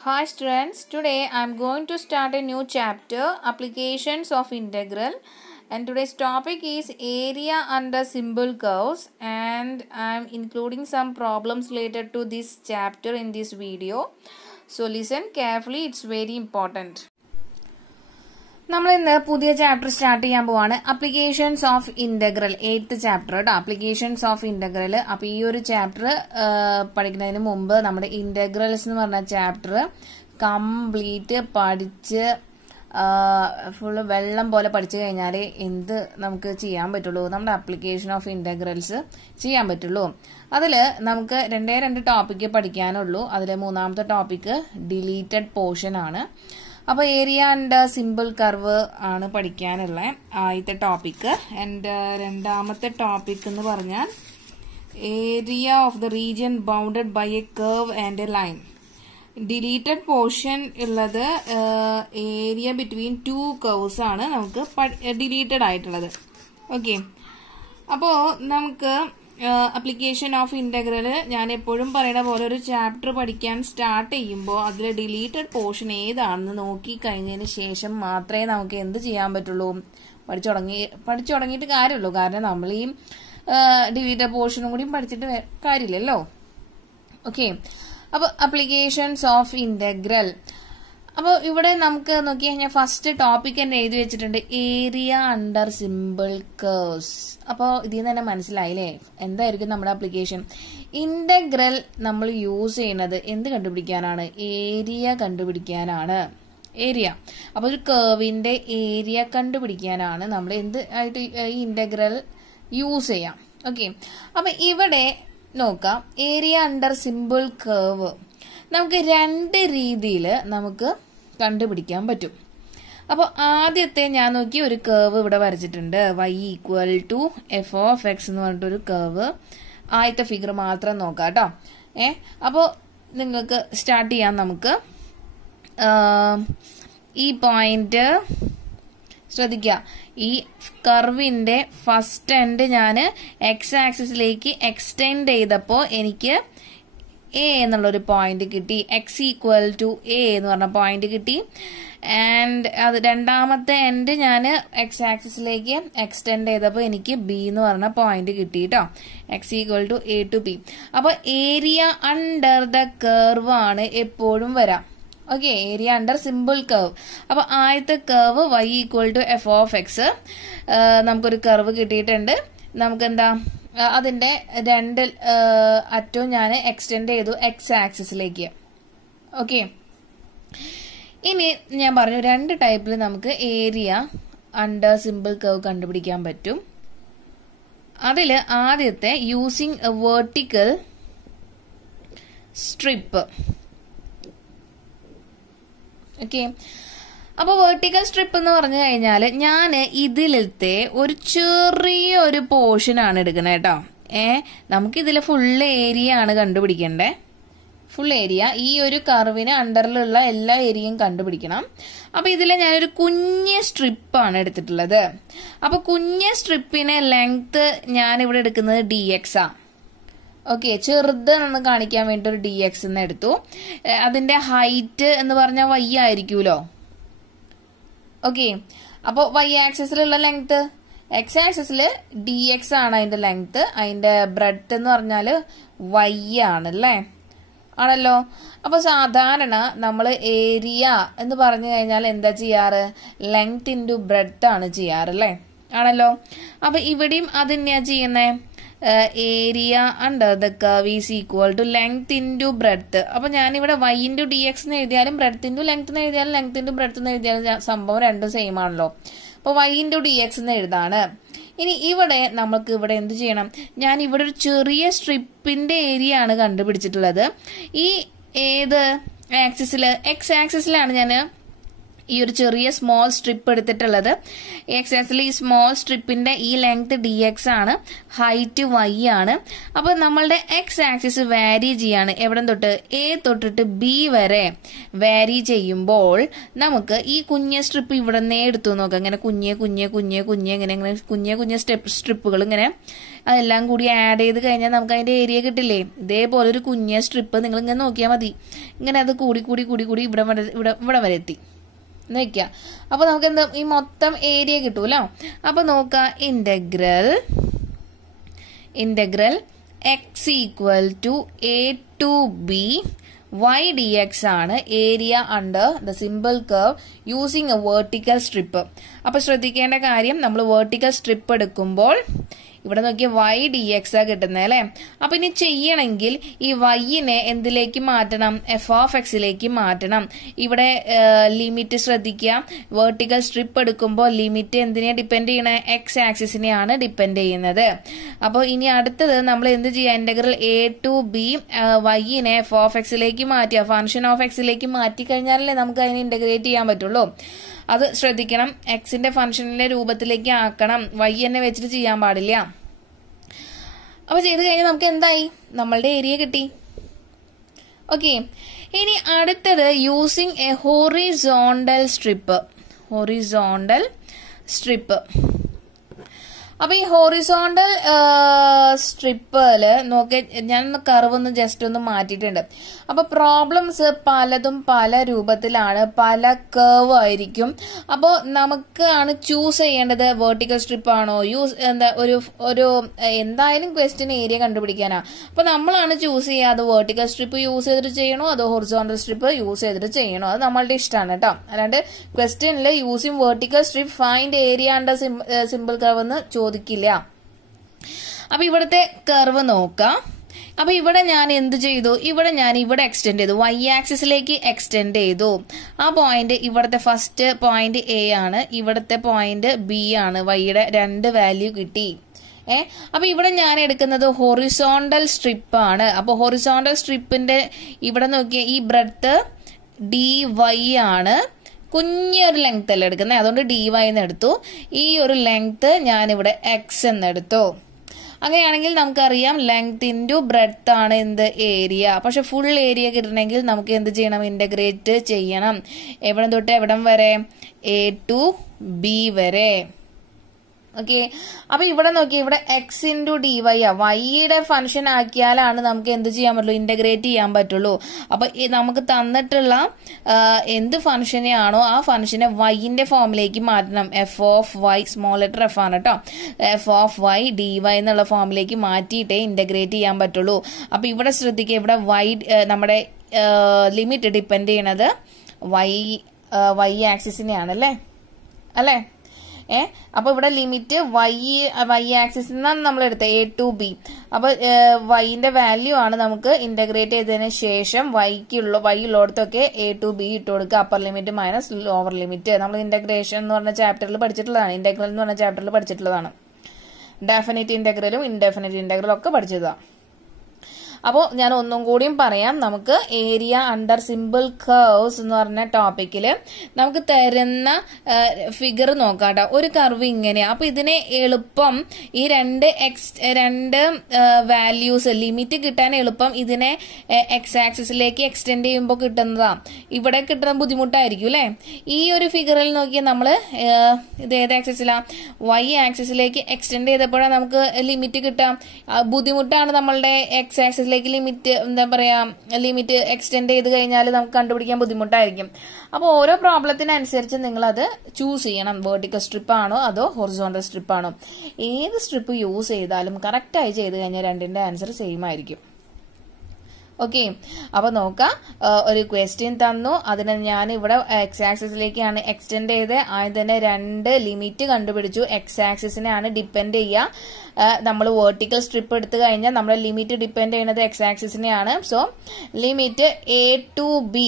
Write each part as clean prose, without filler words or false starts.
Hi students, today I am going to start a new chapter, Applications of Integral, and today's topic is Area under Simple Curves, and I am including some problems related to this chapter in this video. So listen carefully, it's very important. നമ്മൾ ഇന്ന് പുതിയ chapter start ചെയ്യാൻ പോവാണ് applications of integral 8th chapter കേട്ടോ applications of integral. അപ്പൊ ഈ ഒരു chapter പഠിക്കുന്നതിന് മുമ്പ് നമ്മുടെ ഇന്റഗ്രൽസ് എന്ന് പറഞ്ഞ ചാപ്റ്റർ കംപ്ലീറ്റ് പഠിച്ച് ഫുള്ള് വെള്ളം പോലെ പഠിച്ചു കഴിഞ്ഞാൽ എന്ത് നമുക്ക് ചെയ്യാൻ പറ്റുള്ളൂ, നമ്മുടെ അപ്ലിക്കേഷൻ ഓഫ് ഇന്റഗ്രൽസ് ചെയ്യാൻ പറ്റുള്ളൂ. അതിൽ നമുക്ക് രണ്ട് ടോപ്പിക്ക് പഠിക്കാനുള്ളൂ. അതിൽ മൂന്നാമത്തെ ടോപ്പിക്ക് ഡിലീറ്റഡ് പോർഷൻ ആണ്. അപ്പോൾ ഏരിയ ആൻഡ് സിമ്പിൾ കർവ് ആണ് പഠിക്കാനുള്ള ആദ്യത്തെ ടോപ്പിക്ക്. ആൻഡ് രണ്ടാമത്തെ ടോപ്പിക് എന്ന് പറഞ്ഞാൽ area of the region bounded by a curve and a line. Deleted portion ഉള്ളത് ഏരിയ ബിറ്റ്വീൻ ടു കർവ്സ് ആണ് നമുക്ക് ഡിലീറ്റഡ് ആയിട്ടുള്ളത്. ഓക്കെ, അപ്പോൾ നമുക്ക് അപ്ലിക്കേഷൻ ഓഫ് ഇന്റഗ്രൽ ഞാൻ എപ്പോഴും പറയുന്ന പോലെ ഒരു ചാപ്റ്റർ പഠിക്കാൻ സ്റ്റാർട്ട് ചെയ്യുമ്പോൾ അതിൽ ഡിലീറ്റഡ് പോർഷൻ ഏതാണെന്ന് നോക്കി കഴിഞ്ഞതിന് ശേഷം മാത്രമേ നമുക്ക് എന്ത് ചെയ്യാൻ പറ്റുള്ളൂ, പഠിച്ചു തുടങ്ങിയിട്ട് കാര്യമുള്ളൂ. കാരണം നമ്മൾ ഈ ഡിലീറ്റഡ് പോർഷനും കൂടി പഠിച്ചിട്ട് കാര്യമില്ലല്ലോ. ഓക്കെ, അപ്പോൾ അപ്ലിക്കേഷൻസ് ഓഫ് ഇന്റഗ്രൽ. അപ്പോൾ ഇവിടെ നമുക്ക് നോക്കി കഴിഞ്ഞാൽ ഫസ്റ്റ് ടോപ്പിക് തന്നെ എഴുതി വെച്ചിട്ടുണ്ട് ഏരിയ അണ്ടർ സിമ്പിൾ കർവ്സ്. അപ്പോൾ ഇതിൽ നിന്ന് തന്നെ മനസ്സിലായില്ലേ എന്തായിരിക്കും നമ്മുടെ അപ്ലിക്കേഷൻ. ഇന്റഗ്രൽ നമ്മൾ യൂസ് ചെയ്യുന്നത് എന്ത് കണ്ടുപിടിക്കാനാണ്? ഏരിയ കണ്ടുപിടിക്കാനാണ്. ഏരിയ, അപ്പോൾ ഒരു കർവിന്റെ ഏരിയ കണ്ടുപിടിക്കാനാണ് നമ്മൾ എന്ത് ആയിട്ട് ഈ ഇന്റഗ്രൽ യൂസ് ചെയ്യാം. ഓക്കെ, അപ്പൊ ഇവിടെ നോക്കാം ഏരിയ അണ്ടർ സിമ്പിൾ കർവ് നമുക്ക് രണ്ട് രീതിയിൽ നമുക്ക് കണ്ടുപിടിക്കാൻ പറ്റും. അപ്പോൾ ആദ്യത്തെ ഞാൻ നോക്കി ഒരു കർവ് ഇവിടെ വരച്ചിട്ടുണ്ട്, y = f(x) എന്ന് പറഞ്ഞിട്ടൊരു കർവ്. ആദ്യത്തെ ഫിഗർ മാത്രം നോക്കാം കേട്ടോ. അപ്പോൾ നിങ്ങൾക്ക് സ്റ്റാർട്ട് ചെയ്യാം. നമുക്ക് ഈ പോയിന്റ് ശ്രദ്ധിക്കുക, ഈ കർവിന്റെ ഫസ്റ്റ് എൻഡ് ഞാൻ എക്സ് ആക്സിസിലേക്ക് എക്സ്റ്റെൻഡ് ചെയ്തപ്പോൾ എനിക്ക് എ എന്നുള്ളൊരു പോയിന്റ് കിട്ടി. എക്സ് = a എന്ന് പറഞ്ഞ പോയിന്റ് കിട്ടി. ആൻഡ് അത് രണ്ടാമത്തെ എൻഡ് ഞാൻ എക്സ് ആക്സിസിലേക്ക് എക്സ്റ്റെൻഡ് ചെയ്തപ്പോൾ എനിക്ക് ബി എന്ന് പറഞ്ഞ പോയിന്റ് കിട്ടി കേട്ടോ. X = a to b. അപ്പൊ ഏരിയ അണ്ടർ ദ കർവ് ആണ് എപ്പോഴും വരാം. Okay, area under simple curve. അപ്പൊ ആദ്യത്തെ കർവ് y = f(x). നമുക്കൊരു കർവ് കിട്ടിയിട്ടുണ്ട്. നമുക്കെന്താ അതിന്റെ രണ്ട് അറ്റവും ഞാൻ എക്സ്റ്റെൻഡ് ചെയ്തു എക്സ് ആക്സിസിലേക്ക്. ഓക്കെ, ഇനി ഞാൻ പറഞ്ഞു രണ്ട് ടൈപ്പിൽ നമുക്ക് ഏരിയ അണ്ടർ സിമ്പിൾ കർവ് കണ്ടുപിടിക്കാൻ പറ്റും. അതിൽ ആദ്യത്തെ using a vertical strip. Okay, അപ്പൊ വെർട്ടിക്കൽ സ്ട്രിപ്പ് എന്ന് പറഞ്ഞു കഴിഞ്ഞാൽ ഞാൻ ഇതിലത്തെ ഒരു ചെറിയൊരു പോർഷൻ ആണ് എടുക്കുന്നത് കേട്ടോ. നമുക്കിതിൽ ഫുൾ ഏരിയ ആണ് കണ്ടുപിടിക്കണ്ടേ. ഫുൾ ഏരിയ, ഈ ഒരു കർവിന് അണ്ടറിലുള്ള എല്ലാ ഏരിയയും കണ്ടുപിടിക്കണം. അപ്പൊ ഇതിൽ ഞാനൊരു കുഞ്ഞ് സ്ട്രിപ്പാണ് എടുത്തിട്ടുള്ളത്. അപ്പൊ കുഞ്ഞ് സ്ട്രിപ്പിന് ലെങ്ത് ഞാൻ ഇവിടെ എടുക്കുന്നത് dx ആ. ഓക്കെ, ചെറുതെന്ന് കാണിക്കാൻ വേണ്ടി ഒരു dx എന്ന് എടുത്തു. അതിന്റെ ഹൈറ്റ് എന്ന് പറഞ്ഞാൽ y ആയിരിക്കുമല്ലോ. ഓക്കെ, അപ്പോൾ y ആക്സിസിലുള്ള ലെങ്ത്, എക്സ് ആക്സിസിൽ dx ആണ് അതിന്റെ ലെങ്ത്, അതിന്റെ ബ്രെഡ്ത്ത് എന്ന് പറഞ്ഞാൽ y ആണല്ലേ, ആണല്ലോ. അപ്പൊ സാധാരണ നമ്മൾ ഏരിയ എന്ന് പറഞ്ഞു കഴിഞ്ഞാൽ എന്താ ചെയ്യാറ്? ലെങ്ത് ഇൻറ്റു ബ്രെഡ്ത്ത് ആണ് ചെയ്യാറല്ലേ, ആണല്ലോ. അപ്പൊ ഇവിടെയും അത് തന്നെയാ ചെയ്യുന്നേ. Area under the curve is equal to length into breadth. അപ്പൊ ഞാനിവിടെ y × dx എന്ന് എഴുതിയാലും ബ്രെഡ്ത്ത് ഇൻറ്റു ലെങ്ത് എന്ന് എഴുതിയാലും ലെങ്ത് ഇൻറ്റു ബ്രെഡ്ത്ത് എന്ന് എഴുതിയാലും സംഭവം രണ്ടും സെയിം ആണല്ലോ. അപ്പൊ y × dx എന്ന് എഴുതാണ്. ഇനി ഇവിടെ നമുക്ക് ഇവിടെ എന്ത് ചെയ്യണം? ഞാൻ ഇവിടെ ഒരു ചെറിയ സ്ട്രിപ്പിന്റെ ഏരിയ ആണ് കണ്ടുപിടിച്ചിട്ടുള്ളത്. ഈ ഏത് ആക്സിസിൽ? എക്സ് ആക്സിസിലാണ് ഞാൻ ഈ ഒരു ചെറിയ സ്മോൾ സ്ട്രിപ്പ് എടുത്തിട്ടുള്ളത്. എക്സ് ആക്സിൽ ഈ സ്മോൾ സ്ട്രിപ്പിന്റെ ഈ ലെങ്ത് dx ആണ്, ഹൈറ്റ് y ആണ്. അപ്പൊ നമ്മളുടെ എക്സ് ആക്സിസ് വാരി ചെയ്യാണ്. എവിടെ തൊട്ട്? എ തൊട്ടിട്ട് ബി വരെ വാരി ചെയ്യുമ്പോൾ നമുക്ക് ഈ കുഞ്ഞ സ്ട്രിപ്പ് ഇവിടെ നിന്നേ എടുത്തു നോക്കാം. ഇങ്ങനെ കുഞ്ഞെ ഇങ്ങനെ കുഞ്ഞെ സ്ട്രിപ്പുകൾ ഇങ്ങനെ അതെല്ലാം കൂടി ആഡ് ചെയ്ത് കഴിഞ്ഞാൽ നമുക്ക് അതിന്റെ ഏരിയ കിട്ടില്ലേ? ഇതേപോലെ ഒരു കുഞ്ഞ സ്ട്രിപ്പ് നിങ്ങൾ ഇങ്ങനെ നോക്കിയാൽ മതി. ഇങ്ങനെ അത് കൂടി ഇവിടെ വരെ എത്തി നോക്കുക. അപ്പൊ നമുക്ക് എന്താ ഈ മൊത്തം ഏരിയ കിട്ടൂലോ. അപ്പൊ നോക്കാം, integral X equal to a to b y dx ആണ് area under the simple curve using a vertical strip. അപ്പൊ ശ്രദ്ധിക്കേണ്ട കാര്യം, നമ്മൾ വെർട്ടിക്കൽ സ്ട്രിപ്പ് എടുക്കുമ്പോൾ ഇവിടെ നോക്കിയ y dx ആ കിട്ടുന്നത് അല്ലെ. അപ്പൊ ഇനി ചെയ്യണമെങ്കിൽ ഈ yനെ എന്തിലേക്ക് മാറ്റണം? f(x)ലേക്ക് മാറ്റണം. ഇവിടെ ലിമിറ്റ് ശ്രദ്ധിക്കുക, വെർട്ടിക്കൽ സ്ട്രിപ്പ് എടുക്കുമ്പോൾ ലിമിറ്റ് എന്തിനെ ഡിപ്പെൻഡ് ചെയ്യണേ? എക്സ് ആക്സിസിനെയാണ് ഡിപ്പെൻഡ് ചെയ്യുന്നത്. അപ്പോൾ ഇനി അടുത്തത് നമ്മൾ എന്ത് ചെയ്യുക? ഇന്റഗ്രൽ a to b yനെ f(x)ലേക്ക് മാറ്റുക. ഫംഗ്ഷൻ ഓഫ് എക്സിലേക്ക് മാറ്റി കഴിഞ്ഞാലല്ലേ നമുക്ക് അതിനെ ഇന്റഗ്രേറ്റ് ചെയ്യാൻ പറ്റുള്ളൂ. അത് ശ്രദ്ധിക്കണം, എക്സിന്റെ ഫംഗ്ഷനിലെ രൂപത്തിലേക്ക് ആക്കണം, y തന്നെ വെച്ചിട്ട് ചെയ്യാൻ പാടില്ല. അപ്പൊ ചെയ്ത് കഴിഞ്ഞാൽ നമുക്ക് എന്തായി? നമ്മളുടെ ഏരിയ കിട്ടി. ഓക്കെ, ഇനി അടുത്തത് യൂസിങ് എ ഹൊറിസോണ്ടൽ സ്ട്രിപ്പ്. അപ്പൊ ഈ ഹൊറിസോണ്ടൽ സ്ട്രിപ്പില് നോക്കി ഞാൻ കർവ് ഒന്ന് ജസ്റ്റ് ഒന്ന് മാറ്റിയിട്ടുണ്ട്. അപ്പൊ പ്രോബ്ലംസ് പലതും പല രൂപത്തിലാണ്, പല കർവ് ആയിരിക്കും. അപ്പൊ നമുക്കാണ് ചൂസ് ചെയ്യേണ്ടത് വെർട്ടിക്കൽ സ്ട്രിപ്പ് ആണോ ഒരു എന്തായാലും ക്വസ്റ്റ്യൻ ഏരിയ കണ്ടുപിടിക്കാനാ. അപ്പൊ നമ്മളാണ് ചൂസ് ചെയ്യുക, അത് വെർട്ടിക്കൽ സ്ട്രിപ്പ് യൂസ് ചെയ്തിട്ട് ചെയ്യണോ അതോ ഹൊറിസോണ്ടൽ സ്ട്രിപ്പ് യൂസ് ചെയ്തിട്ട് ചെയ്യണോ. അത് നമ്മളുടെ ഇഷ്ടമാണ് കേട്ടോ. അല്ലാണ്ട് ക്വസ്റ്റ്യനിൽ using vertical strip find area under simple curve എന്ന് ചോദിക്കില്ല. അപ്പൊ ഇവിടുത്തെ കർവ് നോക്കാം. അപ്പൊ ഇവിടെ ഞാൻ എന്ത് ചെയ്തു? ഇവിടെ എക്സ്റ്റെൻഡ് ചെയ്തു, y ആക്സിസിലേക്ക് എക്സ്റ്റെൻഡ് ചെയ്തു. ആ പോയിന്റ് ഇവിടുത്തെ ഫസ്റ്റ് പോയിന്റ് എ ആണ്, ഇവിടുത്തെ പോയിന്റ് ബി ആണ്. വൈയുടെ 2 വാല്യൂ കിട്ടി. അപ്പൊ ഇവിടെ ഞാൻ എടുക്കുന്നത് ഹൊറിസോണ്ടൽ സ്ട്രിപ്പ് ആണ്. അപ്പൊ ഹൊറിസോണ്ടൽ സ്ട്രിപ്പിന്റെ ഇവിടെ നോക്കിയ ഈ ബ്രെഡ്ത്ത് dy ആണ്. കുഞ്ഞൊരു ലെങ്ത് അല്ല എടുക്കുന്നത്, അതുകൊണ്ട് dy എന്ന് എടുത്തു. ഈ ഒരു ലെങ്ത് ഞാനിവിടെ x എന്നെടുത്തു. അങ്ങനെയാണെങ്കിൽ നമുക്കറിയാം ലെങ്ത് ഇൻറ്റു ബ്രെഡ്ത്ത് ആണ് എന്ത്? ഏരിയ. പക്ഷെ ഫുൾ ഏരിയ കിട്ടണമെങ്കിൽ നമുക്ക് എന്ത് ചെയ്യണം? ഇന്റഗ്രേറ്റ് ചെയ്യണം. എവിടെ തൊട്ട് എവിടം വരെ? a to b വരെ. ഓക്കെ, അപ്പൊ ഇവിടെ നോക്കി, ഇവിടെ എക്സ് ഇൻറ്റു dy ആ, വൈയുടെ ഫംഗ്ഷൻ ആക്കിയാലാണ് നമുക്ക് എന്ത് ചെയ്യാൻ പറ്റുള്ളൂ? ഇന്റഗ്രേറ്റ് ചെയ്യാൻ പറ്റുള്ളൂ. അപ്പൊ നമുക്ക് തന്നിട്ടുള്ള എന്ത് ഫംഗ്ഷനെയാണോ ആ ഫംഗ്ഷനെ വൈന്റെ ഫോമിലേക്ക് മാറ്റണം. F of Y, small letter F ആണ് കേട്ടോ, എഫ് ഓഫ് വൈ dy എന്നുള്ള ഫോമിലേക്ക് മാറ്റിയിട്ടേ ഇന്റഗ്രേറ്റ് ചെയ്യാൻ പറ്റുള്ളൂ. അപ്പൊ ഇവിടെ ശ്രദ്ധിക്കുക, ഇവിടെ വൈ നമ്മുടെ ലിമിറ്റ് ഡിപ്പെൻഡ് ചെയ്യണത് വൈ ആക്സിസിനെയാണ് അല്ലേ. അപ്പൊ ഇവിടെ ലിമിറ്റ് വൈ ആക്സിസിൽ നിന്നാണ് നമ്മൾ എടുത്തത്, a to b. അപ്പൊ വൈന്റെ വാല്യൂ ആണ് നമുക്ക് ഇന്റഗ്രേറ്റ് ചെയ്തതിന് ശേഷം വൈ ഉള്ളിടത്തൊക്കെ a to b ഇട്ട് കൊടുക്കുക. Upper limit minus lower limit. നമ്മൾ ഇന്റഗ്രേഷൻ എന്ന് പറഞ്ഞ ചാപ്റ്ററിൽ പഠിച്ചിട്ടുള്ളതാണ്, ഇന്റഗ്രൽ എന്ന് പറഞ്ഞ ചാപ്റ്ററിൽ പഠിച്ചിട്ടുള്ളതാണ്. ഡെഫിനിറ്റ് ഇന്റഗ്രലും ഇൻഡെഫിനിറ്റ് ഇന്റഗ്രലും ഒക്കെ പഠിച്ചതാണ്. അപ്പോൾ ഞാൻ ഒന്നും കൂടിയും പറയാം, നമുക്ക് ഏരിയ അണ്ടർ സിമ്പിൾ കർവ്സ് എന്ന് പറഞ്ഞ ടോപ്പിക്കില് നമുക്ക് തരുന്ന ഫിഗർ നോക്കാം. ഒരു കർവ് ഇങ്ങനെയാ. അപ്പൊ ഇതിനെ എളുപ്പം ഈ രണ്ട് വാല്യൂസ് ലിമിറ്റ് കിട്ടാൻ എളുപ്പം ഇതിനെ എക്സ് ആക്സിസിലേക്ക് എക്സ്റ്റെൻഡ് ചെയ്യുമ്പോൾ കിട്ടുന്നതാ. ഇവിടെ കിട്ടുന്ന ബുദ്ധിമുട്ടായിരിക്കും അല്ലെ. ഈ ഒരു ഫിഗറിൽ നോക്കിയാൽ നമ്മള് ഇത് ഏത് ആക്സിസിലാ? വൈ ആക്സിസിലേക്ക് എക്സ്റ്റെൻഡ് ചെയ്തപ്പോഴാണ് നമുക്ക് ലിമിറ്റ് കിട്ടാം. ബുദ്ധിമുട്ടാണ് നമ്മളുടെ എക്സ് ആക്സിസ് ലിമിറ്റ് എന്താ പറയാ, ലിമിറ്റ് എക്സ്റ്റെൻഡ് ചെയ്ത് കഴിഞ്ഞാൽ നമുക്ക് കണ്ടുപിടിക്കാൻ ബുദ്ധിമുട്ടായിരിക്കും. അപ്പോൾ ഓരോ പ്രോബ്ലത്തിനനുസരിച്ച് നിങ്ങൾ അത് ചൂസ് ചെയ്യണം. വെർട്ടിക്കൽ സ്ട്രിപ്പ് ആണോ അതോ ഹൊറിസോണ്ടൽ സ്ട്രിപ്പ് ആണോ? ഏത് സ്ട്രിപ്പ് യൂസ് ചെയ്താലും കറക്റ്റായി ചെയ്ത് കഴിഞ്ഞാൽ രണ്ടിന്റെ ആൻസർ സെയിം ആയിരിക്കും. ഓക്കെ, അപ്പൊ നോക്കാം. ഒരു ക്വസ്റ്റ്യൻ തന്നു, അതിന് ഞാൻ ഇവിടെ എക്സ് ആക്സിസിലേക്കാണ് എക്സ്റ്റെൻഡ് ചെയ്ത് അതിന് 2 ലിമിറ്റ് കണ്ടുപിടിച്ചു. എക്സ് ആക്സിസിനെയാണ് ഡിപ്പെൻഡ് ചെയ്യുക. നമ്മൾ വെർട്ടിക്കൽ സ്ട്രിപ്പ് എടുത്തു കഴിഞ്ഞാൽ നമ്മുടെ ലിമിറ്റ് ഡിപ്പെൻഡ് ചെയ്യുന്നത് എക്സ് ആക്സിസിനെയാണ്. So limit a to b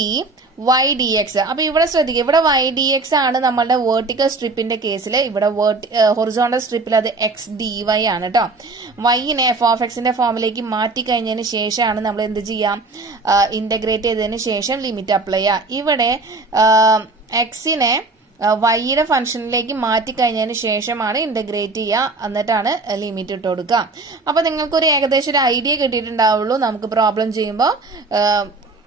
y dx. അപ്പൊ ഇവിടെ ശ്രദ്ധിക്കുക, ഇവിടെ y dx ആണ് നമ്മളുടെ വെർട്ടിക്കൽ സ്ട്രിപ്പിന്റെ കേസിൽ. ഇവിടെ ഹൊറിസോണ്ടൽ സ്ട്രിപ്പിൽ അത് x dy ആണ് കേട്ടോ. വൈനെ എഫ് ഓഫ് എക്സിന്റെ ഫോമിലേക്ക് മാറ്റി കഴിഞ്ഞതിന് ശേഷമാണ് നമ്മൾ എന്ത് ചെയ്യാം? ഇന്റഗ്രേറ്റ് ചെയ്തതിന് ശേഷം ലിമിറ്റ് അപ്ലൈ ചെയ്യാം. ഇവിടെ എക്സിനെ വൈയുടെ ഫംഗ്ഷനിലേക്ക് മാറ്റിക്കഴിഞ്ഞതിന് ശേഷമാണ് ഇന്റഗ്രേറ്റ് ചെയ്യുക, എന്നിട്ടാണ് ലിമിറ്റ് ഇട്ട് കൊടുക്കുക. അപ്പൊ നിങ്ങൾക്കൊരു ഏകദേശം ഒരു ഐഡിയ കിട്ടിയിട്ടുണ്ടാവുള്ളൂ. നമുക്ക് പ്രോബ്ലം ചെയ്യുമ്പോൾ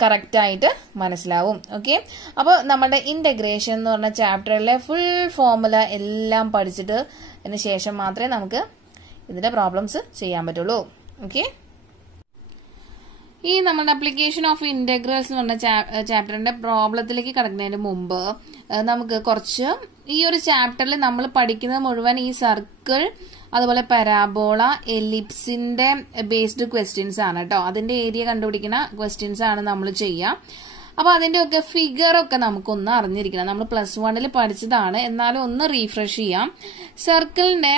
കറക്റ്റ് ആയിട്ട് മനസ്സിലാവും. ഓക്കെ, അപ്പോൾ നമ്മുടെ ഇന്റഗ്രേഷൻ എന്ന് പറഞ്ഞ ചാപ്റ്ററിലെ ഫുൾ ഫോർമുല എല്ലാം പഠിച്ചിട്ട് അതിന് ശേഷം മാത്രമേ നമുക്ക് ഇതിന്റെ പ്രോബ്ലംസ് ചെയ്യാൻ പറ്റുള്ളൂ. ഓക്കെ, ഈ നമ്മുടെ അപ്ലിക്കേഷൻ ഓഫ് ഇന്റഗ്രൽസ് എന്ന് പറഞ്ഞ ചാപ്റ്ററിന്റെ പ്രോബ്ലത്തിലേക്ക് കടക്കുന്നതിന് മുമ്പ് നമുക്ക് കുറച്ച് ഈ ഒരു ചാപ്റ്ററിൽ നമ്മൾ പഠിക്കുന്നത് മുഴുവൻ ഈ സർക്കിൾ, അതുപോലെ പരാബോള, എലിപ്സിന്റെ ബേസ്ഡ് ക്വസ്റ്റ്യൻസ് ആണ് കേട്ടോ. അതിന്റെ ഏരിയ കണ്ടുപിടിക്കുന്ന ക്വസ്റ്റ്യൻസ് ആണ് നമ്മൾ ചെയ്യുക. അപ്പൊ അതിന്റെ ഒക്കെ ഫിഗർ ഒക്കെ നമുക്കൊന്ന് അറിഞ്ഞിരിക്കണം. നമ്മൾ +1 പഠിച്ചതാണ്, എന്നാലും ഒന്ന് റീഫ്രഷ് ചെയ്യാം. സർക്കിളിന്റെ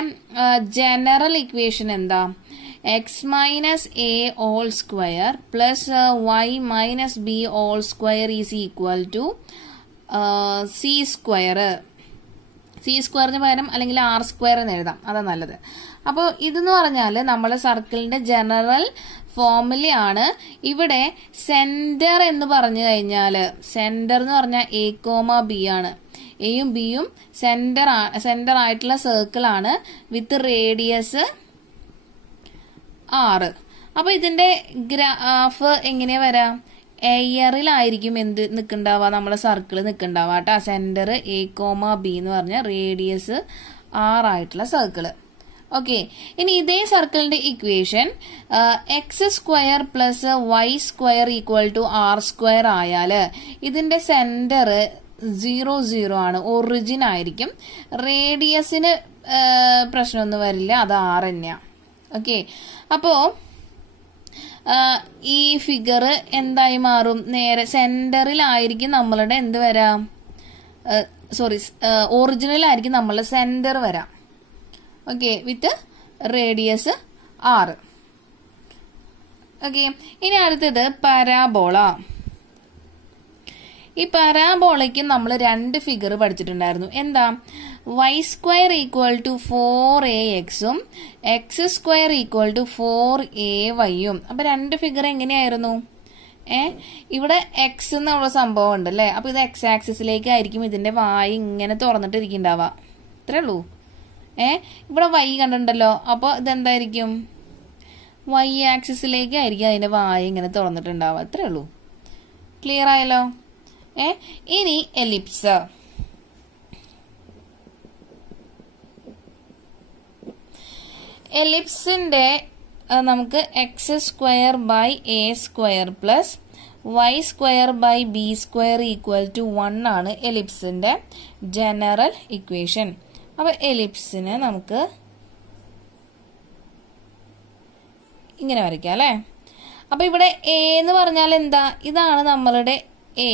ജനറൽ ഇക്വേഷൻ എന്താ? x minus a whole square plus y minus b whole square is equal to c square. c സ്ക്വയറിന് പകരം അല്ലെങ്കിൽ r സ്ക്വയർ എന്ന് എഴുതാം, അതാ നല്ലത്. അപ്പോൾ ഇതെന്ന് പറഞ്ഞാൽ നമ്മളെ സർക്കിളിന്റെ ജനറൽ ഫോർമുലയാണ്. ഇവിടെ സെന്റർ എന്ന് പറഞ്ഞു കഴിഞ്ഞാൽ സെന്റർ എന്ന് പറഞ്ഞാൽ a, b ആണ്. എയും ബിയും സെന്റർ ആയിട്ടുള്ള സർക്കിൾ ആണ് വിത്ത് റേഡിയസ് 6. അപ്പൊ ഇതിന്റെ ഗ്രാഫ് എങ്ങനെയാ വരാം? എയറിലായിരിക്കും എന്ത് നിൽക്കണ്ടാവുക? നമ്മളെ സർക്കിൾ നിൽക്കണ്ടാവുക കേട്ടോ. സെന്റർ a, b എന്ന് പറഞ്ഞ റേഡിയസ് 6 ആയിട്ടുള്ള സർക്കിള്. ഓക്കെ, ഇനി ഇതേ സർക്കിളിന്റെ equation X square plus Y square equal to R square ആയാല് ഇതിന്റെ സെന്റർ 0, 0 ആണ്, ഒറിജിൻ ആയിരിക്കും. റേഡിയസിന് പ്രശ്നമൊന്നും വരില്ല, അത് 6 തന്നെയാ. ഓക്കെ, അപ്പോ ഈ ഫിഗർ എന്തായി മാറും? നേരെ സെന്ററിലായിരിക്കും നമ്മളുടെ എന്ത് വരാം? ഒറിജിനലായിരിക്കും നമ്മളുടെ സെന്റർ വരാം. ഓക്കെ, വിത്ത് റേഡിയസ് 6. ഓക്കെ, ഇനി അടുത്തത് പരാബോള. ഈ പരാബോളയ്ക്ക് നമ്മൾ 2 ഫിഗർ പഠിച്ചിട്ടുണ്ടായിരുന്നു. എന്താ? y square equal to 4ax ഉം X square equal to 4ay. അപ്പൊ 2 ഫിഗർ എങ്ങനെയായിരുന്നു? ഇവിടെ എക്സ് എന്നുള്ള സംഭവം ഉണ്ട് അല്ലേ? അപ്പൊ ഇത് എക്സ് ആക്സിസിലേക്ക് ആയിരിക്കും ഇതിന്റെ വായി ഇങ്ങനെ തുറന്നിട്ടിരിക്കണ്ടാവുക. ഇത്രേ ഉള്ളൂ. ഇവിടെ y കണ്ടിട്ടുണ്ടല്ലോ, അപ്പൊ ഇതെന്തായിരിക്കും? y ആക്സിസിലേക്ക് ആയിരിക്കും അതിന്റെ വായി ഇങ്ങനെ തുറന്നിട്ടുണ്ടാവുക. ഇത്രേ ഉള്ളൂ. ക്ലിയർ ആയല്ലോ? ഇനി എലിപ്സ്. എലിപ്സിന്റെ നമുക്ക് X square by A square plus Y square by B square equal to 1 ആണ് എലിപ്സിന്റെ ജനറൽ ഇക്വേഷൻ. അപ്പൊ എലിപ്സിന് നമുക്ക് ഇങ്ങനെ വരയ്ക്കാം അല്ലെ? അപ്പൊ ഇവിടെ എ എന്ന് പറഞ്ഞാൽ എന്താ? ഇതാണ് നമ്മളുടെ എ,